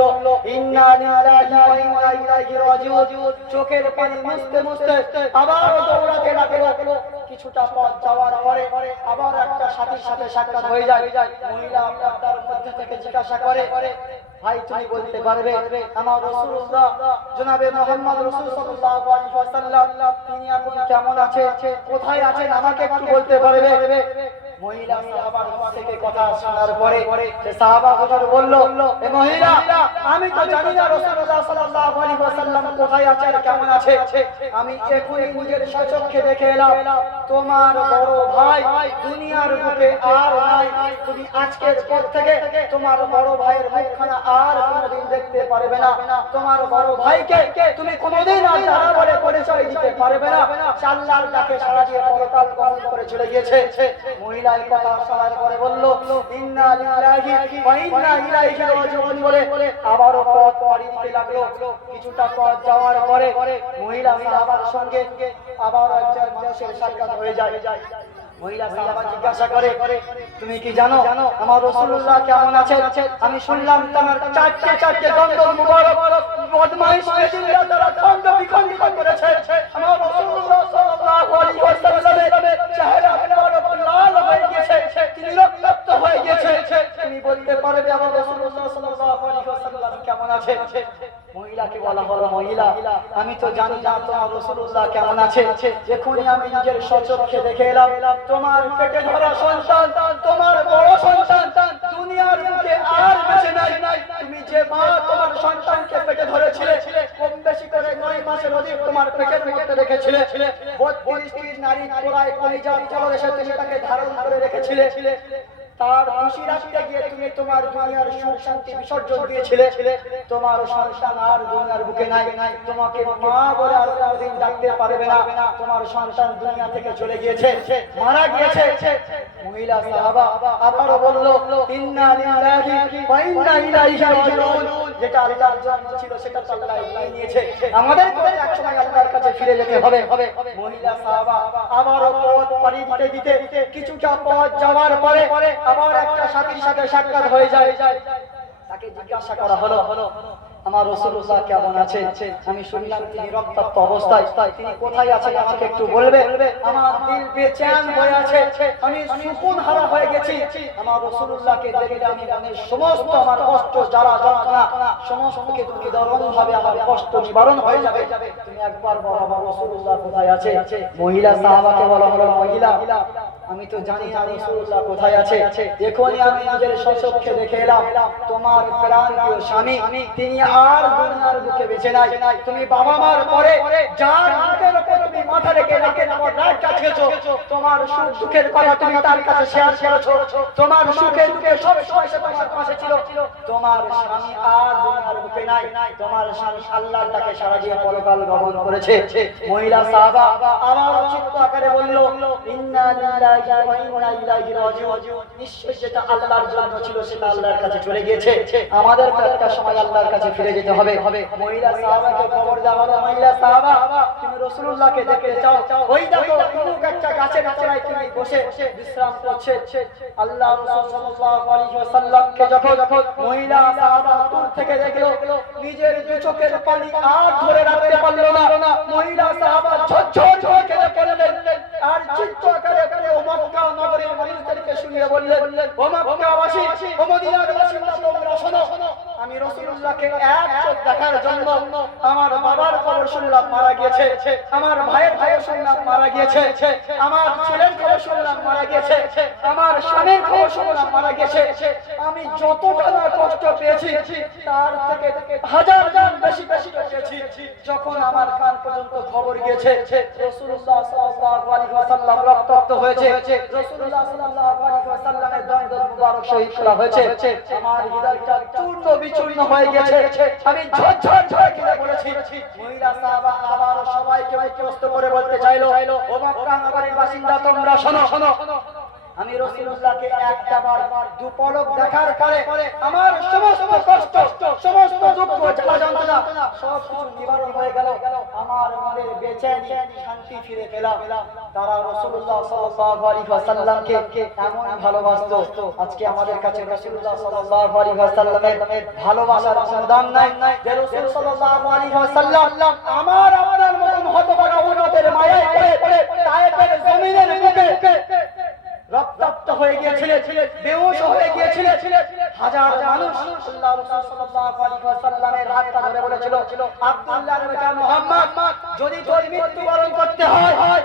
ইন্না লিল্লাহি ওয়া ইন্না ইলাইহি রাজিউন। চোখের পানি মুছতে মুছতে আবার দৌড়াতে লাগলো। কিছুটা পথ যাওয়ার পরে আবার একটা সাথীর সাথে সাক্ষাৎ হয়ে যায়। মহিলা পর্দার মধ্যে থেকে জিজ্ঞাসা করে, ভাই তুমি বলতে পারবে আমার রাসূলুল্লাহ জনাবে মুহাম্মদ রাসূল সাল্লাল্লাহু আলাইহি ওয়াসাল্লাম তিনি এখন কেমন আছে, কোথায় আছেন আমাকে একটু বলতে পারবে? মহিলা সাহাবার থেকে কথা শোনার পরে সে সাহাবা হুজুর বলল, এ মহিলা, আমি তো জানি না রাসূলুল্লাহ সাল্লাল্লাহু আলাইহি ওয়াসাল্লাম কোথায় আছে আর কেমন আছে, আমি এখনই নিজের স্বচক্ষে দেখে এলাম তোমার বড় ভাই দুনিয়ার বুকে আর নাই। তুমি আজকের পর থেকে তোমার বড় ভাইয়ের মুখখানা আর কোনোদিন দেখতে পারবে না। তোমার বড় ভাইকে তুমি কোনোদিন আর তারা বলে পরিচয় দিতে পারবে না। আল্লাহর ডাকে সাড়া দিয়ে পরকাল গমন করে চলে গিয়েছে। মহিলা এই কথা শোনার পরে বলল, ইন্না লিল্লাহি ওয়া ইন্না ইলাইহি রাজিউন বলে আবারও পথ পাড়ি দিতে লাগলো। কিছুটা পথ যাওয়ার পরে মহিলা সাহাবার সঙ্গে আবার একজন মানুষের সাক্ষাৎ হয়ে যায়। মহিলা সাহাবা জিজ্ঞাসা করে, তুমি কি জানো আমার রাসূলুল্লাহ কেমন আছে? আমি শুনলাম তোমার চারটে গন্ধ মুবারক বদমাইশ বেদিনরা তারা খণ্ড বিখণ্ডিত করেছে। আমার রাসূলুল্লাহ সাল্লাল্লাহু আলাইহি ওয়াসাল্লামের চেহারা মুবারক লাল হয়ে গেছে, তিনি রক্তাক্ত হয়ে গেছে। তুমি বলতে পারবে আমার রাসূলুল্লাহ সাল্লাল্লাহু আলাইহি ওয়াসাল্লাম কেমন আছে? মহিলাকে বলা হলো, মহিলা, আমি তো জানি না তোমার রাসূলুল্লাহ কেমন আছে, এখনই আমি নিজের স্বচক্ষে দেখে এলাম তোমার পেটে ধরা সন্তান, তোমার বড় সন্তান দুনিয়ার বুকে আর বেঁচে নাই। তুমি যে মা তোমার সন্তানকে পেটে ধরেছিলে, কম বেশি করে 9 মাসের অধিক তোমার পেটের মধ্যে রেখেছিলে, 32টি নারী কোরায় কলিজার তলদেশে তুমি তাকে ধারণ করে রেখেছিলে। তার খুশি রাখতে গিয়ে তুমি তোমার দুনিয়ার সুখ শান্তি বিসর্জন দিয়েছিলে। তোমার সন্তান আর দুনিয়ার বুকে নাই, তোমাকে মা বলে আর কোনোদিন ডাকতে পারবে না। তোমার সন্তান দুনিয়া থেকে চলে গিয়েছে, মারা গিয়েছে। মহিলা সাহাবা আবারও বলল, ইন্না লিল্লাহি ওয়া ইন্না ইলাইহি রাজিউন। যেটা আল্লাহর জন্য ছিল সেটা তো আল্লাহ নিয়ে নিয়েছে, আমাদের তো একসময় আল্লাহর কাছে ফিরে যেতে হবে। মহিলা সাহাবা আবারও পথ পাড়ি দিতে কিছুটা পথ যাওয়ার পরে আবার একটা সাথীর সাথে সাক্ষাৎ হয়ে যায়। তাকে জিজ্ঞাসা করা হলো, আমার রাসূলুল্লাহ কেমন আছে? আমি শুনলাম তিনি রক্তাক্ত অবস্থায়, তিনি কোথায় আছেন আমাকে একটু বলবে? আমার দিল বেচैन হয়ে আছে, আমি সুকুন হারা হয়ে গেছি। আমার রাসূলুল্লাহকে দেখলে আমি মনের সমস্ত আমার কষ্ট জ্বালা যন্ত্রণা সমস্ত কিছু নিদারুণ ভাবে আমার কষ্ট নিবারণ হয়ে যাবে। তুমি একবার বলো আমার রাসূলুল্লাহ কোথায় আছে? মহিলা সাহাবাকে বলা হলো, মহিলা, আমি তো জানি না রাসূলুল্লাহ কোথায় আছে, এখনই আমি নিজের স্বচক্ষে দেখে এলাম তোমার প্রাণপ্রিয় স্বামী তিনি আর দুনিয়ার বুকে বেঁচে নাই। তুমি বাবা মার পরে যার বুকের উপর তুমি মাথা রেখে রাতের পর রাত কাটিয়েছো, তোমার সুখ দুঃখের কথা তুমি তার কাছে শেয়ার করেছো, তোমার সুখে দুঃখে সব সময় সে তোমার পাশে ছিল। তোমার স্বামী আর দুনিয়ার বুকে নাই, তোমার স্বামী আল্লাহর ডাকে সাড়া দিয়ে পরকাল গমন করেছে। মহিলা সাহাবা আমার চিত্ত আকারে বলল, ইন্না লিল্লাহি ওয়া ইন্না ইলাইহি রাজিউন। নিশ্চয়ই যেটা আল্লাহর জন্য ছিল সেটা আল্লাহর কাছে চলে গিয়েছে, আমাদের একটা সময় আল্লাহর কাছে ফিরে যেতে হবে। মহিলা সাহাবাকে খবর দেওয়া হলো, মহিলা সাহাবা তুমি রাসূলুল্লাহকে দেখতে চাও? ওই দেখো অমুক একটা গাছের তলায় তিনি বসে বিশ্রাম করছে। আল্লাহ রাসূল সাল্লাল্লাহু আলাইহি ওয়াসাল্লামকে যখন মহিলা সাহাবা দূর থেকে দেখলো, নিজের দু চোখের পানি আর ধরে রাখতে পারলো না। মহিলা সাহাবা ঝরঝর করে কেঁদে পড়লেন আর চিত্ত আকারে ও মক্কা নগরীর মানুষদেরকে শুনিয়ে বললেন, ও মক্কাবাসী, ও মদিনার বাসিন্দা তোমরা শোনো, আমি রাসূলুল্লাহকে এক চোখ দেখার জন্য আমার বাবার খবর শুনলাম মারা গিয়েছে, আমার ভাইয়ের খবর শুনলাম মারা গিয়েছে, আমার ছেলের খবর শুনলাম মারা গিয়েছে, আমার স্বামীর খবর শুনলাম মারা গিয়েছে। আমি যতটা না কষ্ট পেয়েছি তার থেকে হাজার হাজার বেশি বেশি পেয়েছি যখন আমার কান পর্যন্ত খবর গিয়েছে রাসূলুল্লাহ সাল্লাল্লাহু আলাইহি ওয়াসাল্লাম রক্তাক্ত হয়েছে, রাসূলুল্লাহ সাল্লাল্লাহু আলাইহি ওয়াসাল্লামের দন্দ মুবারক শহীদ করা হয়েছে। আমার হৃদয়টা চূর্ণ বিচূর্ণ হয়ে গেছে। আমি ঝরঝর ঝরে কেঁদে বলেছি। মহিলা সাহাবা আবার সবাইকে ঐক্যবদ্ধ করে বলতে চাইলো, ও মক্কা নগরীর বাসিন্দা তোমরা শোনো শোনো, আমি রাসূলুল্লাহকে একবার দু পলক দেখার পরে আমার সমস্ত কষ্ট, সমস্ত দুঃখ, জ্বালা যন্ত্রণা সব কিছু নিবারণ হয়ে গেল। আমার মনের বেচেনি শান্তি ফিরে পেলাম। তারা রাসূলুল্লাহ সাল্লাল্লাহু আলাইহি ওয়াসাল্লামকে এমন ভালোবাসতো, আজকে আমাদের কাছে রাসূলুল্লাহ সাল্লাল্লাহু আলাইহি ওয়াসাল্লামের ভালোবাসার অনুদান নাই। যে রাসূল সাল্লাল্লাহু আলাইহি ওয়াসাল্লাম আমার আপনার মতন হতভাগা উম্মতের মায়ায় পড়ে তায়েফের জমিনের বুকে রক্তাক্ত হয়ে গিয়েছিলেন, বেহুশ হয়ে গিয়েছিলেন। হাজার মানুষ আল্লাহ রাসূল সাল্লাল্লাহু আলাইহি ওয়াসাল্লামের হাতটা ধরে বলেছিল, আব্দুল্লাহর বেটা মুহাম্মদ, যদি তোর মৃত্যুবরণ করতে হয়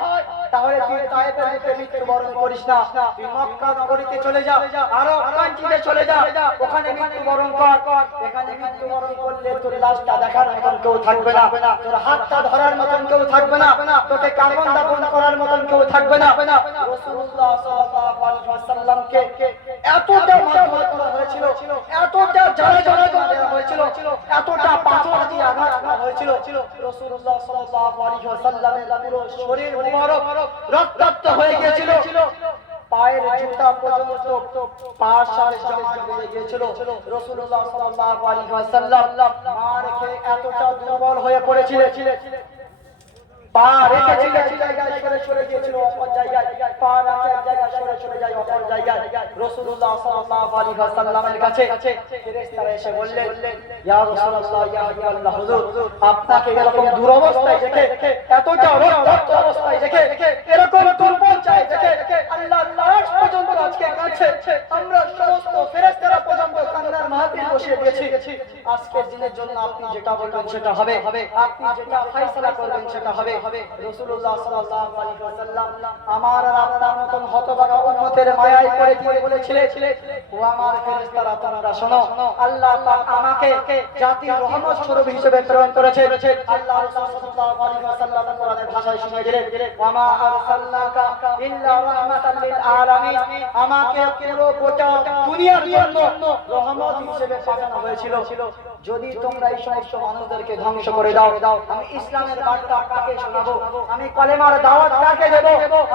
তাহলে তুই তায়েফের বুকে মৃত্যুবরণ করিস না, তুই মক্কা নগরীতে চলে যা, আরো কান্ট্রিতে চলে যা, ওখানে মৃত্যুবরণ কর। এখানে মৃত্যুবরণ করলে তোর লাশটা দেখার মতন কেউ থাকবে না, তোর হাতটা ধরার মতন কেউ থাকবে না, তোকে কাফন দাফন করার মতন কেউ থাকবে না। রাসূলুল্লাহ সাল্লাল্লাহু আলাইহি ওয়াসাল্লামকে এতটা মারধর করা হয়েছিল, এতটা জ্বালা দেওয়া হয়েছিল, এতটা পাথর দিয়ে আঘাত করা হয়েছিল। রাসূলুল্লাহ সাল্লাল্লাহু আলাইহি ওয়াসাল্লামের পুরো শরীর মুবারক রক্তাক্ত হয়ে গিয়েছিল, পায়ের জুতা পর্যন্ত পায়ের সাথে জমা হয়ে গিয়েছিল। রাসূলুল্লাহ সাল্লাল্লাহু আলাইহি ওয়াসাল্লাম মার খেয়ে এতটা দুর্বল হয়ে পড়েছিলেন, পা রেখেছিলেন জায়গায় সরে গিয়েছিল অপর জায়গায়, পা রাখে এক জায়গায় সরে যায় অপর জায়গায়। রাসূলুল্লাহ সাল্লাল্লাহু আলাইহি ওয়াসাল্লামের কাছে ফেরেশতারা এসে বললেন, ইয়া রাসূলুল্লাহ, ইয়া হাবিবাল্লাহ, হুজুর আপনাকে এরকম দুরবস্থায় দেখে, এতটা রক্তাক্ত অবস্থায় দেখে, এরকম দুর্বল চাই দেখে আল্লাহর লাশ পর্যন্ত আজকে কাছে আমরা সমস্ত ফেরেশতারা পর্যন্ত কান্নার মাহফিল বসিয়ে দিয়েছি। আজকের দিনের জন্য আপনি যেটা বলবেন সেটা হবে, আপনি যেটা ফয়সালা করবেন সেটা হবে। রাসূলুল্লাহ সাল্লাল্লাহু আলাইহি ওয়াসাল্লাম আমার আর আপনার মতন হতভাগা উম্মতের মায়ায় পড়ে দিয়ে বলেছিলেন, ও আমার ফেরেশতারা তোমরা শোনো, আল্লাহ পাক আমাকে জাতির রহমত স্বরূপ হিসেবে প্রেরণ করেছে। আল্লাহ রাসূল সাল্লাল্লাহু আলাইহি ওয়াসাল্লাম কোরআনের ভাষায় শুনিয়ে দিলেন, ওয়া মা আরসালনাকা ইল্লা রাহমাতাল লিল আলামিন, আমাকে পুরো গোটা দুনিয়ার জন্য রহমত হিসেবে পাঠানো হয়েছিল। যদি তোমরা এই সমস্ত মানুষদেরকে ধ্বংস করে দাও, আমি ইসলামের বার্তা কাকে শোনাবো, আমি কলেমার দাওয়াত কাকে দেব,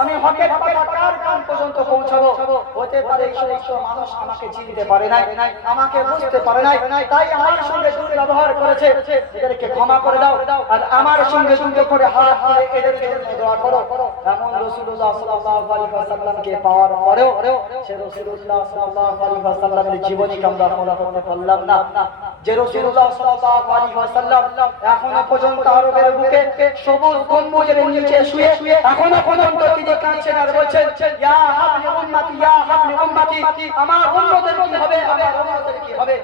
আমি হকের কথা কার কান পর্যন্ত পৌঁছাবো? হতে পারে এই সমস্ত মানুষ আমাকে চিনতে পারে নাই, আমাকে বুঝতে পারে নাই, তাই আমার সঙ্গে দুর্ব্যবহার করেছে, এদেরকে ক্ষমা করে দাও, আর আমার সঙ্গে সঙ্গে করে হাত ধরে এদেরকে দোয়া করো। এমন রাসূলুল্লাহ সাল্লাল্লাহু আলাইহি ওয়াসাল্লামকে পাওয়ার পরেও সে রাসূলুল্লাহ সাল্লাল্লাহু আলাইহি ওয়াসাল্লামের জীবনীকে আমরা ফলো করতে পারলাম না। যে রাসূলুল্লাহ সাল্লাল্লাহু আলাইহি ওয়াসাল্লাম এখনো পর্যন্ত আরবের বুকে সবুজ গম্বুজের নিচে শুয়ে এখনো পর্যন্ত তিনি কাঁদছেন আর বলছেন, ইয়া হাবলি উম্মতি, ইয়া হাবলি উম্মতি, আমার উম্মতের কি হবে, আমার উম্মতের কি হবে?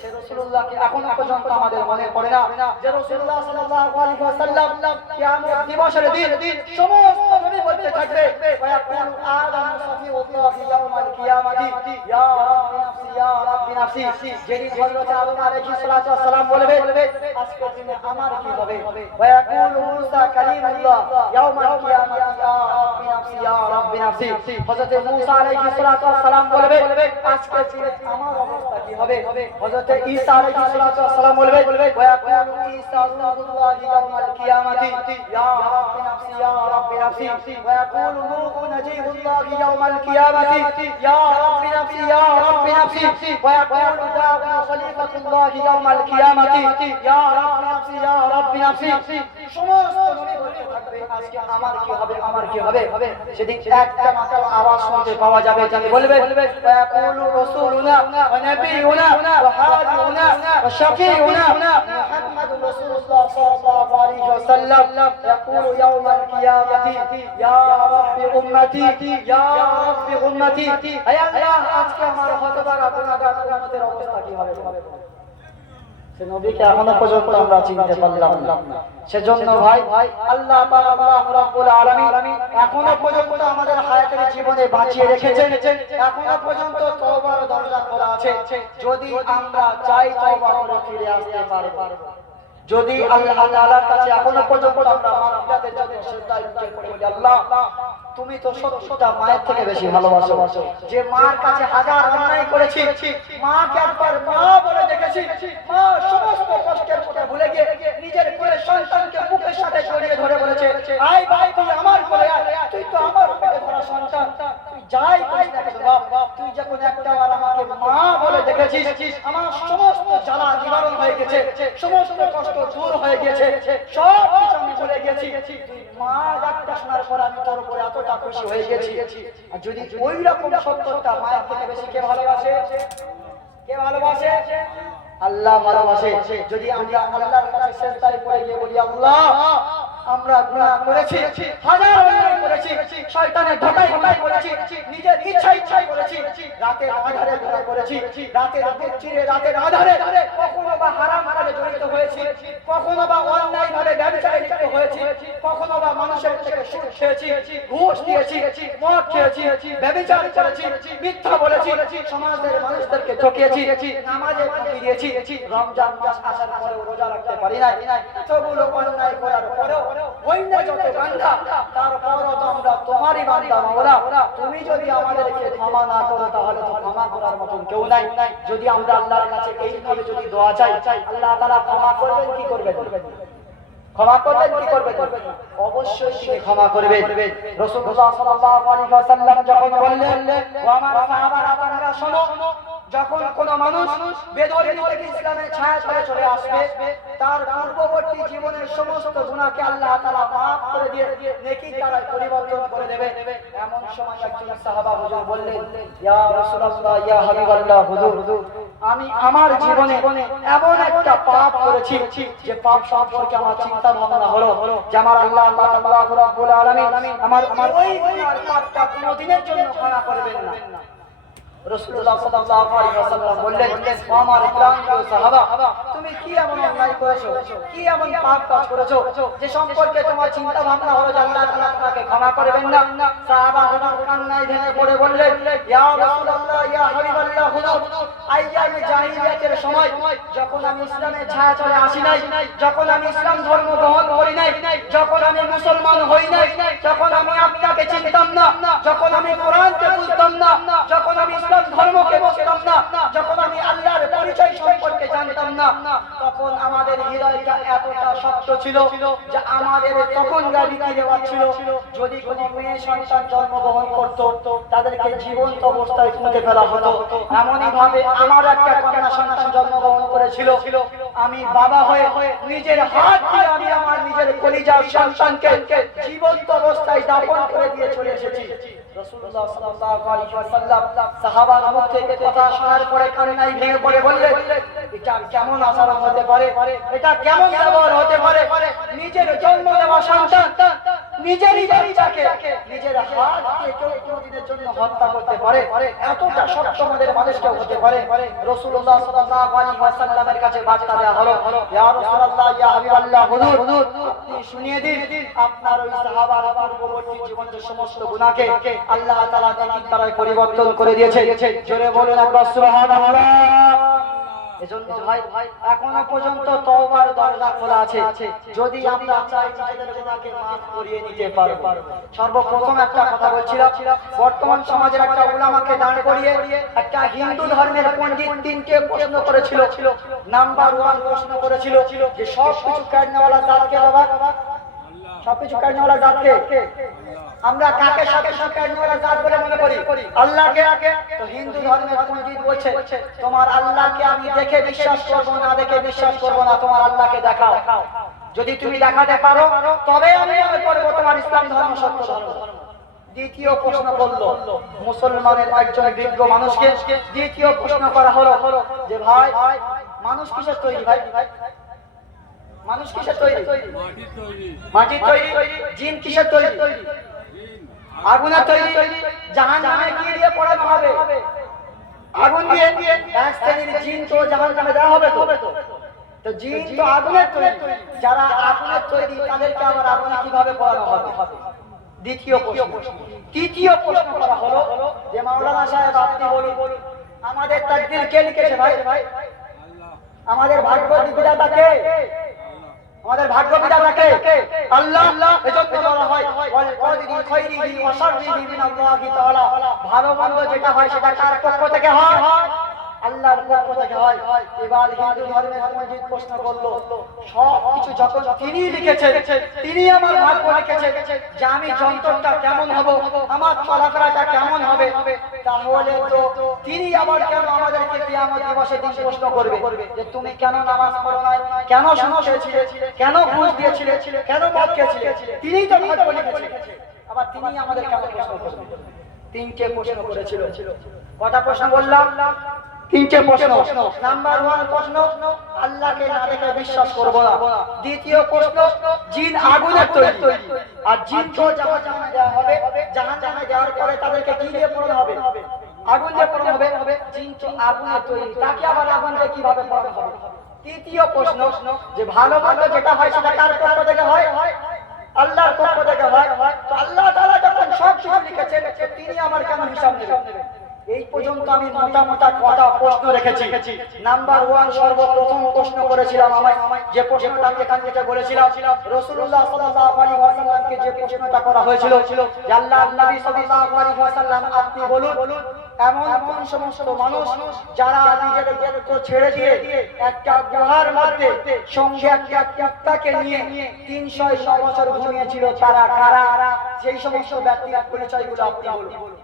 সে রাসূলুল্লাহকে এখনো পর্যন্ত আমাদের মনে পড়ে না। যে রাসূলুল্লাহ সাল্লাল্লাহু আলাইহি ওয়াসাল্লাম কিয়ামত দিবসের দিন সমস্ত নবী বলতে থাকবে, ওয়া ইয়াকুলু আদামু সাফিউল্লাহি ইয়াউমাল কিয়ামাতি, ইয়া রাব্বি নাফসি, ইয়া রাব্বি নাফসি। যেদিন হযরত আদম আলাইহিস সালাতু ওয়াস সালাম বলবে, আজকের দিনে আমার কি হবে? ওয়া ইয়াকুলু মুসা কালিমুল্লাহ ইয়াউমাল কিয়ামাতি, ইয়া রাব্বি নাফসি, ইয়া রাব্বি নাফসি। হযরত মুসা আলাইহিস সালাতু ওয়াস সালাম বলবে, আজকের দিনে আমার অবস্থা কি হবে? হযরত ঈসা আলাইহিস সালাতু ওয়াস সালাম বলবে, ওয়া ইয়াকুলু ঈসা রূহুল্লাহ ইয়াউমাল কিয়ামাতি, ইয়া রাব্বি নাফসি, ইয়া রাব্বি নাফসি। ওয়া ইয়াকুলু নূহু নাজিহুল্লাহ ইয়াউমাল কিয়ামাতি, ইয়া রাব্বি নাফসি, ইয়া রাব্বি নাফসি। ওয়া ইয়াকুলু দাউদ খলিফাতুল্লাহ ইয়াউমাল কিয়ামাতি, ইয়া রাব্বি নাফসি, ইয়া রাব্বি নাফসি। সমস্ত নবী বলতে থাকবে, আজকে আমার কি হবে, আমার কি হবে? সেদিন একটা মাত্র আওয়াজ শুনতে পাওয়া যাবে, যাকে বলবে, ওয়া ইয়াকুলু রাসূলুনা ওয়া নাবিয়ুনা ওয়া হাদিউনা ওয়া শাফিউনা মুহাম্মাদুর রাসূলুল্লাহ সাল্লাল্লাহু আলাইহি ওয়াসাল্লাম ইয়াকুলু ইয়াউমাল কিয়ামাতি, ইয়া রাব্বি উম্মতি, ইয়া রাব্বি উম্মতি। হে আল্লাহ, আজকে আমার হতভাগা গুনাহগার উম্মতের অবস্থা কি হবে? সে নবীকে এখনো পর্যন্ত আমরা চিনতে পারলাম না। সেজন্য ভাই আল্লাহ পাক আল্লাহ রাব্বুল আলামিন এখনো পর্যন্ত আমাদের হায়াতের জীবনে বাঁচিয়ে রেখেছেন। এখনো পর্যন্ত তওবার দরজা খোলা আছে। যদি আমরা চাই তওবা করে ফিরে আসতে পারবো। যদি আল্লাহ তাআলার কাছে এখনো পর্যন্ত আমরা মাগফিরাতের জন্য সিজদায় লুটিয়ে পড়ে বলি, আল্লাহ তুমি তো 70টা মায়ের থেকে বেশি ভালোবাসো। যে মার কাছে হাজার অন্যায় করেছি, মাকে একবার মা বলে দেখেছি, মা সমস্ত কষ্টের কথা ভুলে গিয়ে নিজের কোলের সন্তানকে বুকের সাথে জড়িয়ে ধরে বলেছে, আয় ভাই তুই আমার কোলে আয়, তুই তো আমার পেটে ধরা সন্তান, তুই যাই করিস না কেন বাপ, তুই যখন একটাবার আমাকে মা বলে দেখেছিস, আমার সমস্ত জ্বালা নিবারণ হয়ে গেছে, সমস্ত কষ্ট দূর হয়ে গেছে, সব কিছু আমি ভুলে গেছি। তুই মা ডাকটা শোনার পর আমি তোর উপরে এতটা খুশি হয়ে গেছি। আর যদি ওই রকম 70টা মায়ের থেকে বেশি কে ভালোবাসে? কে ভালোবাসে? আল্লাহ ভালোবাসে। যদি আমরা আল্লাহর কাছে সিজদায় পড়ে গিয়ে বলি, আল্লাহ আমরা গুনাহ করেছি, হাজার অন্যায় করেছি, শয়তানের ধোঁকায় করেছি, নিজের ইচ্ছায় করেছি, রাতের আঁধারে গুনাহ করেছি, রাতের বুক চিরে রাতের আঁধারে কখনো বা হারাম কাজে জড়িত হয়েছি, কখনো বা অন্যায় ভাবে ব্যবসায় লিপ্ত হয়েছি, কখনো বা মানুষের থেকে সুদ খেয়েছি, ঘুষ দিয়েছি, মদ খেয়েছি, ব্যভিচার করেছি, মিথ্যা বলেছি, সমাজের মানুষদেরকে ঠকিয়েছি, নামাজে ফাঁকি দিয়েছি, রমজান মাস আসার পরেও রোজা রাখতে পারি না, এতগুলো অন্যায় করার পরেও অন্য যত বান্দা, তারপরও তো আমরা তোমারই বান্দা মাওলা। তুমি যদি আমাদেরকে ক্ষমা না করো তাহলে তো ক্ষমা করার মতন কেউ নাই। যদি আমরা আল্লাহর কাছে এইভাবে যদি দোয়া চাই, আল্লাহ তাআলা ক্ষমা করবেন কি করবেন? ক্ষমা করবেন কি করবেন? অবশ্যই তিনি ক্ষমা করবেন। রাসূলুল্লাহ সাল্লাল্লাহু আলাইহি ওয়াসাল্লাম যখন বললেন, ও আমার সাহাবারা তোমরা শোনো, যখন কোন মানুষ বেদরিনী থেকে ইসলামের ছায়া তলে চলে আসবে, তার পূর্ববর্তী জীবনের সমস্ত গুনাহকে আল্লাহ তাআলা মাফ করে দিয়ে নেকি দ্বারা পরিবর্তন করে দেবে। এমন সময় একজন সাহাবা হুজুর বললেন, ইয়া রাসূলুল্লাহ, ইয়া হাবিবাল্লাহ, হুজুর আমি আমার জীবনে এমন একটা পাপ করেছি যে পাপ সম্পর্কে আমার চিন্তা ভাবনা হলো যে আমার আল্লাহ রাব্বুল আলামিন আমার ওই গুনার পাপটা কোনদিনের জন্য ক্ষমা করবেন না। রাসূলুল্লাহ সাল্লাল্লাহু আলাইহি ওয়াসাল্লাম বললেন, ও আমার প্রাণপ্রিয় সাহাবা, তুমি কি এমন অন্যায় করেছো, কি এমন পাপ কাজ করেছো যে সম্পর্কে তোমার চিন্তা ভাবনা হলো যে আল্লাহ তাআলা তোমাকে ক্ষমা করবেন না? সাহাবা হুজুর কান্নায় ভেঙে পড়ে বললেন, ইয়া রাসূলুল্লাহ, ইয়া হাবিবাল্লাহ, হুজুর আইয়ামে জাহিলিয়াতের সময় যখন আমি ইসলামের ছায়া তলে আসি নাই, যখন আমি ইসলাম ধর্ম গ্রহণ করি নাই, যখন আমি মুসলমান হই নাই, যখন আমি আপনাকে চিনতাম না, যখন আমি কোরআনকে বুঝতাম না, যখন আমি ইসলাম ধর্মকে বুঝতাম না, যখন আমি আল্লাহর পরিচয় সম্পর্কে জানতাম না, তখন আমাদের হৃদয়টা এতটা শক্ত ছিল যে আমাদের তখন রীতি রেওয়াজ ছিল, যদি কোনো মেয়ে সন্তান জন্মগ্রহণ করত তাদেরকে জীবন্ত অবস্থায় পুঁতে ফেলা হতো। এমনই ভাবে আমার একটা কন্যা সন্তান জন্মগ্রহণ করেছিল, আমি বাবা হয়ে নিজের হাত দিয়ে আমি আমার নিজের কলিজার সন্তানকে জীবন্ত অবস্থায় দাফন করে দিয়ে চলে এসেছি। রাসূলুল্লাহ সাল্লাল্লাহু আলাইহি ওয়াসাল্লাম সাহাবার মুখ থেকে কথা শোনার পরে কান্নায় ভেঙে পড়ে বললেন, এটা কেমন আচরণ হতে পারে, এটা কেমন ব্যবহার হতে পারে? নিজের জন্ম দেওয়া সন্তান নিজেরই বাচ্চাকে নিজের হাত দিয়ে কেউ কোনদিনের জন্য হত্যা করতে পারে? এতটা শক্ত আমাদের মানুষকে হতে পারে? রাসূলুল্লাহ সাল্লাল্লাহু আলাইহি ওয়াসাল্লামের কাছে বার্তা দেওয়া হলো, ইয়া রাসূলুল্লাহ, ইয়া হাবিবাল্লাহ, হুজুর আপনি শুনিয়ে দিন আপনার ওই সাহাবার পূর্ববর্তী জীবনের সমস্ত গুনাহকে আল্লাহ তাআলা নেকির দ্বারা পরিবর্তন করে দিয়েছে। জোরে বলুন একবার সুবহানাল্লাহ। এজন্য ভাই এখনো পর্যন্ত তওবার দরজা খোলা আছে। যদি আমরা চাই নিজেদের গুনাহকে মাফ করিয়ে নিতে পারব। সর্বপ্রথম একটা কথা বলছিলাম, বর্তমান সমাজের একটা উলামাকে দাঁড় করিয়ে একটা হিন্দু ধর্মের পণ্ডিত তিনটে প্রশ্ন করেছিল। নাম্বার 1 প্রশ্ন করেছিল যে সবকিছু কাটনেওয়ালা জাতকে বাবা, সবকিছু কাটনেওয়ালা জাতকে আমরা কাকে সবকিছু কাটনেওয়ালা জাত বলে মনে করি? আল্লাহকে। তো হিন্দু ধর্মের পণ্ডিত বলছে, তোমার আল্লাহকে আমি দেখে বিশ্বাস করব না, দেখে বিশ্বাস করব না, তোমার আল্লাহকে দেখাও। যদি তুমি দেখাতে পারো তবে আমি মনে করব তোমার ইসলাম ধর্ম সত্য ধর্ম। দ্বিতীয় প্রশ্ন করলো মুসলমানের একজন বিজ্ঞ মানুষকে, দ্বিতীয় প্রশ্ন করা হলো যে ভাই মানুষ কিসের তৈরি? ভাই মানুষ কিসের তৈরি? মাটির তৈরি। জিন কিসের তৈরি? আগুনের তৈরি। জাহান্নামে কি দিয়ে পড়ানো হবে? আগুন দিয়ে। এক শ্রেণীর জিন তো জাহান্নামে দেওয়া হবে তো। তো জিন তো আগুনের তৈরি, যারা আগুনের তৈরি তাদেরকে আবার আগুনে কিভাবে পড়ানো হবে? দ্বিতীয় প্রশ্ন। তৃতীয় প্রশ্ন করা হলো যে মাওলানা সাহেব আপনি বলুন আমাদের তাকদীর কে লিখেছে ভাই? আমাদের ভাগ্য বিধাতা কে? আমাদের ভাগ্য বিধাতা কে? আল্লাহ। এজন্য বলা হয় ওয়াল কদরি খাইরিহি ওয়া শাররিহি মিনাল্লাহি তাআলা। ভালো মন্দ যেটা হয় সেটা কার পক্ষ থেকে হয়? আল্লাহর পক্ষ থেকে হয়। এবার হিন্দু ধর্মের পণ্ডিত প্রশ্ন করলো সব কিছু যখন তিনি লিখেছেন, তিনি আমার ভাগ্য লিখেছেন যে আমি যন্ত্রটা কেমন হব, আমার চলাফেরাটা কেমন হবে, তাহলে তো তিনি আবার কেন আমাদেরকে কিয়ামত দিবসে দিন প্রশ্ন করবে যে তুমি কেন নামাজ পড়ো নাই, কেন সুদ খেয়েছিলে, কেন ঘুষ দিয়েছিলে, কেন মদ খেয়েছিলে? তিনিই তো ভাগ্য লিখেছিলেন, আবার তিনি আমাদের কেন প্রশ্ন করবেন? তিনটে প্রশ্ন করেছিল। কটা প্রশ্ন বললাম? তিনটে প্রশ্ন। নাম্বার 1 প্রশ্ন, আল্লাহকে না দেখে বিশ্বাস করব না। দ্বিতীয় প্রশ্ন, জিন আগুনের তৈরি, আর জিনকে জাহান্নামে দেওয়া হবে, জাহান্নামে দেওয়ার পরে তাদেরকে কি দিয়ে পোড়ানো হবে? আগুন দিয়ে পোড়ানো হবে। জিন তো আগুনের তৈরি, তাকে আবার আগুন দিয়ে কিভাবে পোড়ানো হবে? তৃতীয় প্রশ্ন, যে ভালো মন্দ যেটা হয় সেটা কার পক্ষ থেকে হয়? আল্লাহর পক্ষ থেকে হয়। তো আল্লাহ তাআলা যখন সব কিছু লিখেছেন তিনি আমার কেন হিসাব নেবেন? এই পর্যন্ত আমি মোটা মোটা কথা প্রশ্ন রেখেছি। নাম্বার 1 সর্বপ্রথম প্রশ্ন করেছিলাম আমায়, যে প্রশ্নটা আমি এখান থেকে বলেছিলাম রাসূলুল্লাহ সাল্লাল্লাহু আলাইহি ওয়াসাল্লামকে যে প্রশ্নটা করা হয়েছিল যে আল্লাহর নবী সাল্লাল্লাহু আলাইহি ওয়াসাল্লাম আপনি বলুন এমন কোন সমস্ত মানুষ যারা নিজেদের দেহকে ছেড়ে দিয়ে একটা গুহার মধ্যে সঙ্গে একটা কুত্তাকে নিয়ে 300 বছর ঘুমিয়েছিল, তারা কারা? সেই সমস্ত ব্যক্তির পরিচয়গুলো আপনি বলুন।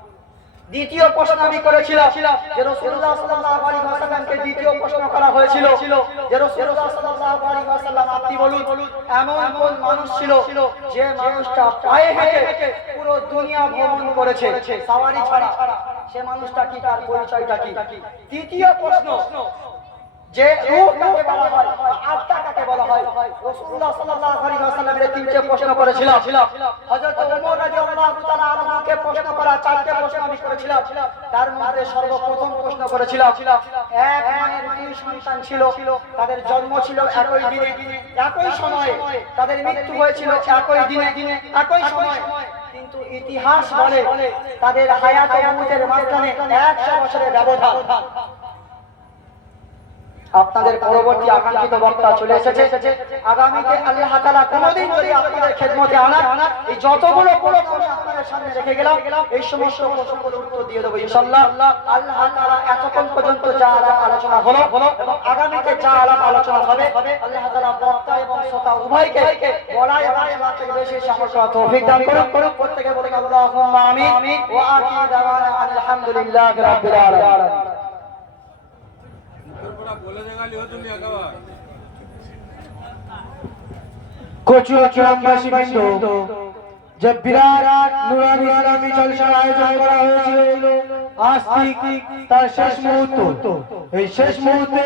দ্বিতীয় প্রশ্ন আমি করেছিলাম যে রাসূলুল্লাহ সাল্লাল্লাহু আলাইহি ওয়াসাল্লামকে দ্বিতীয় প্রশ্ন করা হয়েছিল যে রাসূলুল্লাহ সাল্লাল্লাহু আলাইহি ওয়াসাল্লাম আপনি বলুন এমন কোন মানুষ ছিল যে মানুষটা পায়ে হেঁটে পুরো দুনিয়া ভ্রমণ করেছে সাওয়ারি ছাড়া, সে মানুষটা কি, তার পরিচয়টা কি? তৃতীয় প্রশ্ন, যে রূহ কাকে বলা হয়, আত্মা কাকে বলা হয়? রাসূলুল্লাহ সাল্লাল্লাহু আলাইহি ওয়াসাল্লামের তিনটে প্রশ্ন করেছিলাম। হযরত ওমর রাদিয়াল্লাহু তাআলা আনহুকে প্রশ্ন করা চারটে প্রশ্ন আমি করেছিলাম। তার মধ্যে সর্বপ্রথম প্রশ্ন করেছিলাম এক মায়ের দুই সন্তান ছিল, তাদের জন্ম ছিল একই দিনে, একই সময়ে, তাদের মৃত্যু হয়েছিল একই দিনে, একই সময়ে, কিন্তু ইতিহাস বলে তাদের হায়াত ও মৌতের মাঝখানে 100 বছরের ব্যবধান। আপনাদের পরবর্তী আকাঙ্ক্ষিত বক্তা চলে এসেছে। আগামীতে আল্লাহ তাআলা কোনদিন যদি আপনাদের খেদমতে আনার এই যতগুলো প্রশ্ন আপনাদের সামনে রেখে গেলাম এই সমস্ত প্রশ্নগুলোর উত্তর দিয়ে দেব ইনশাআল্লাহ। আল্লাহ তাআলা এতক্ষণ পর্যন্ত যা আলোচনা হলো এবং আগামীতে যা আলোচনা হবে আল্লাহ তাআলা বক্তা এবং শ্রোতা উভয়কে বলা এবং শোনার থেকে বেশি সামর্থ্য তৌফিক দান করুন। প্রত্যেকে বলুন আল্লাহুম্মা আমিন ওয়া আখিরু দাওয়ানা আলহামদুলিল্লাহি রাব্বিল আলামিন। কচু গ্রামবাসী বৃন্দ, যে বিরাট নুরানি ইসলামী জলসার আয়োজন করা হয়েছিল আজ ঠিক তার শেষ মুহূর্ত। এই শেষ মুহূর্তে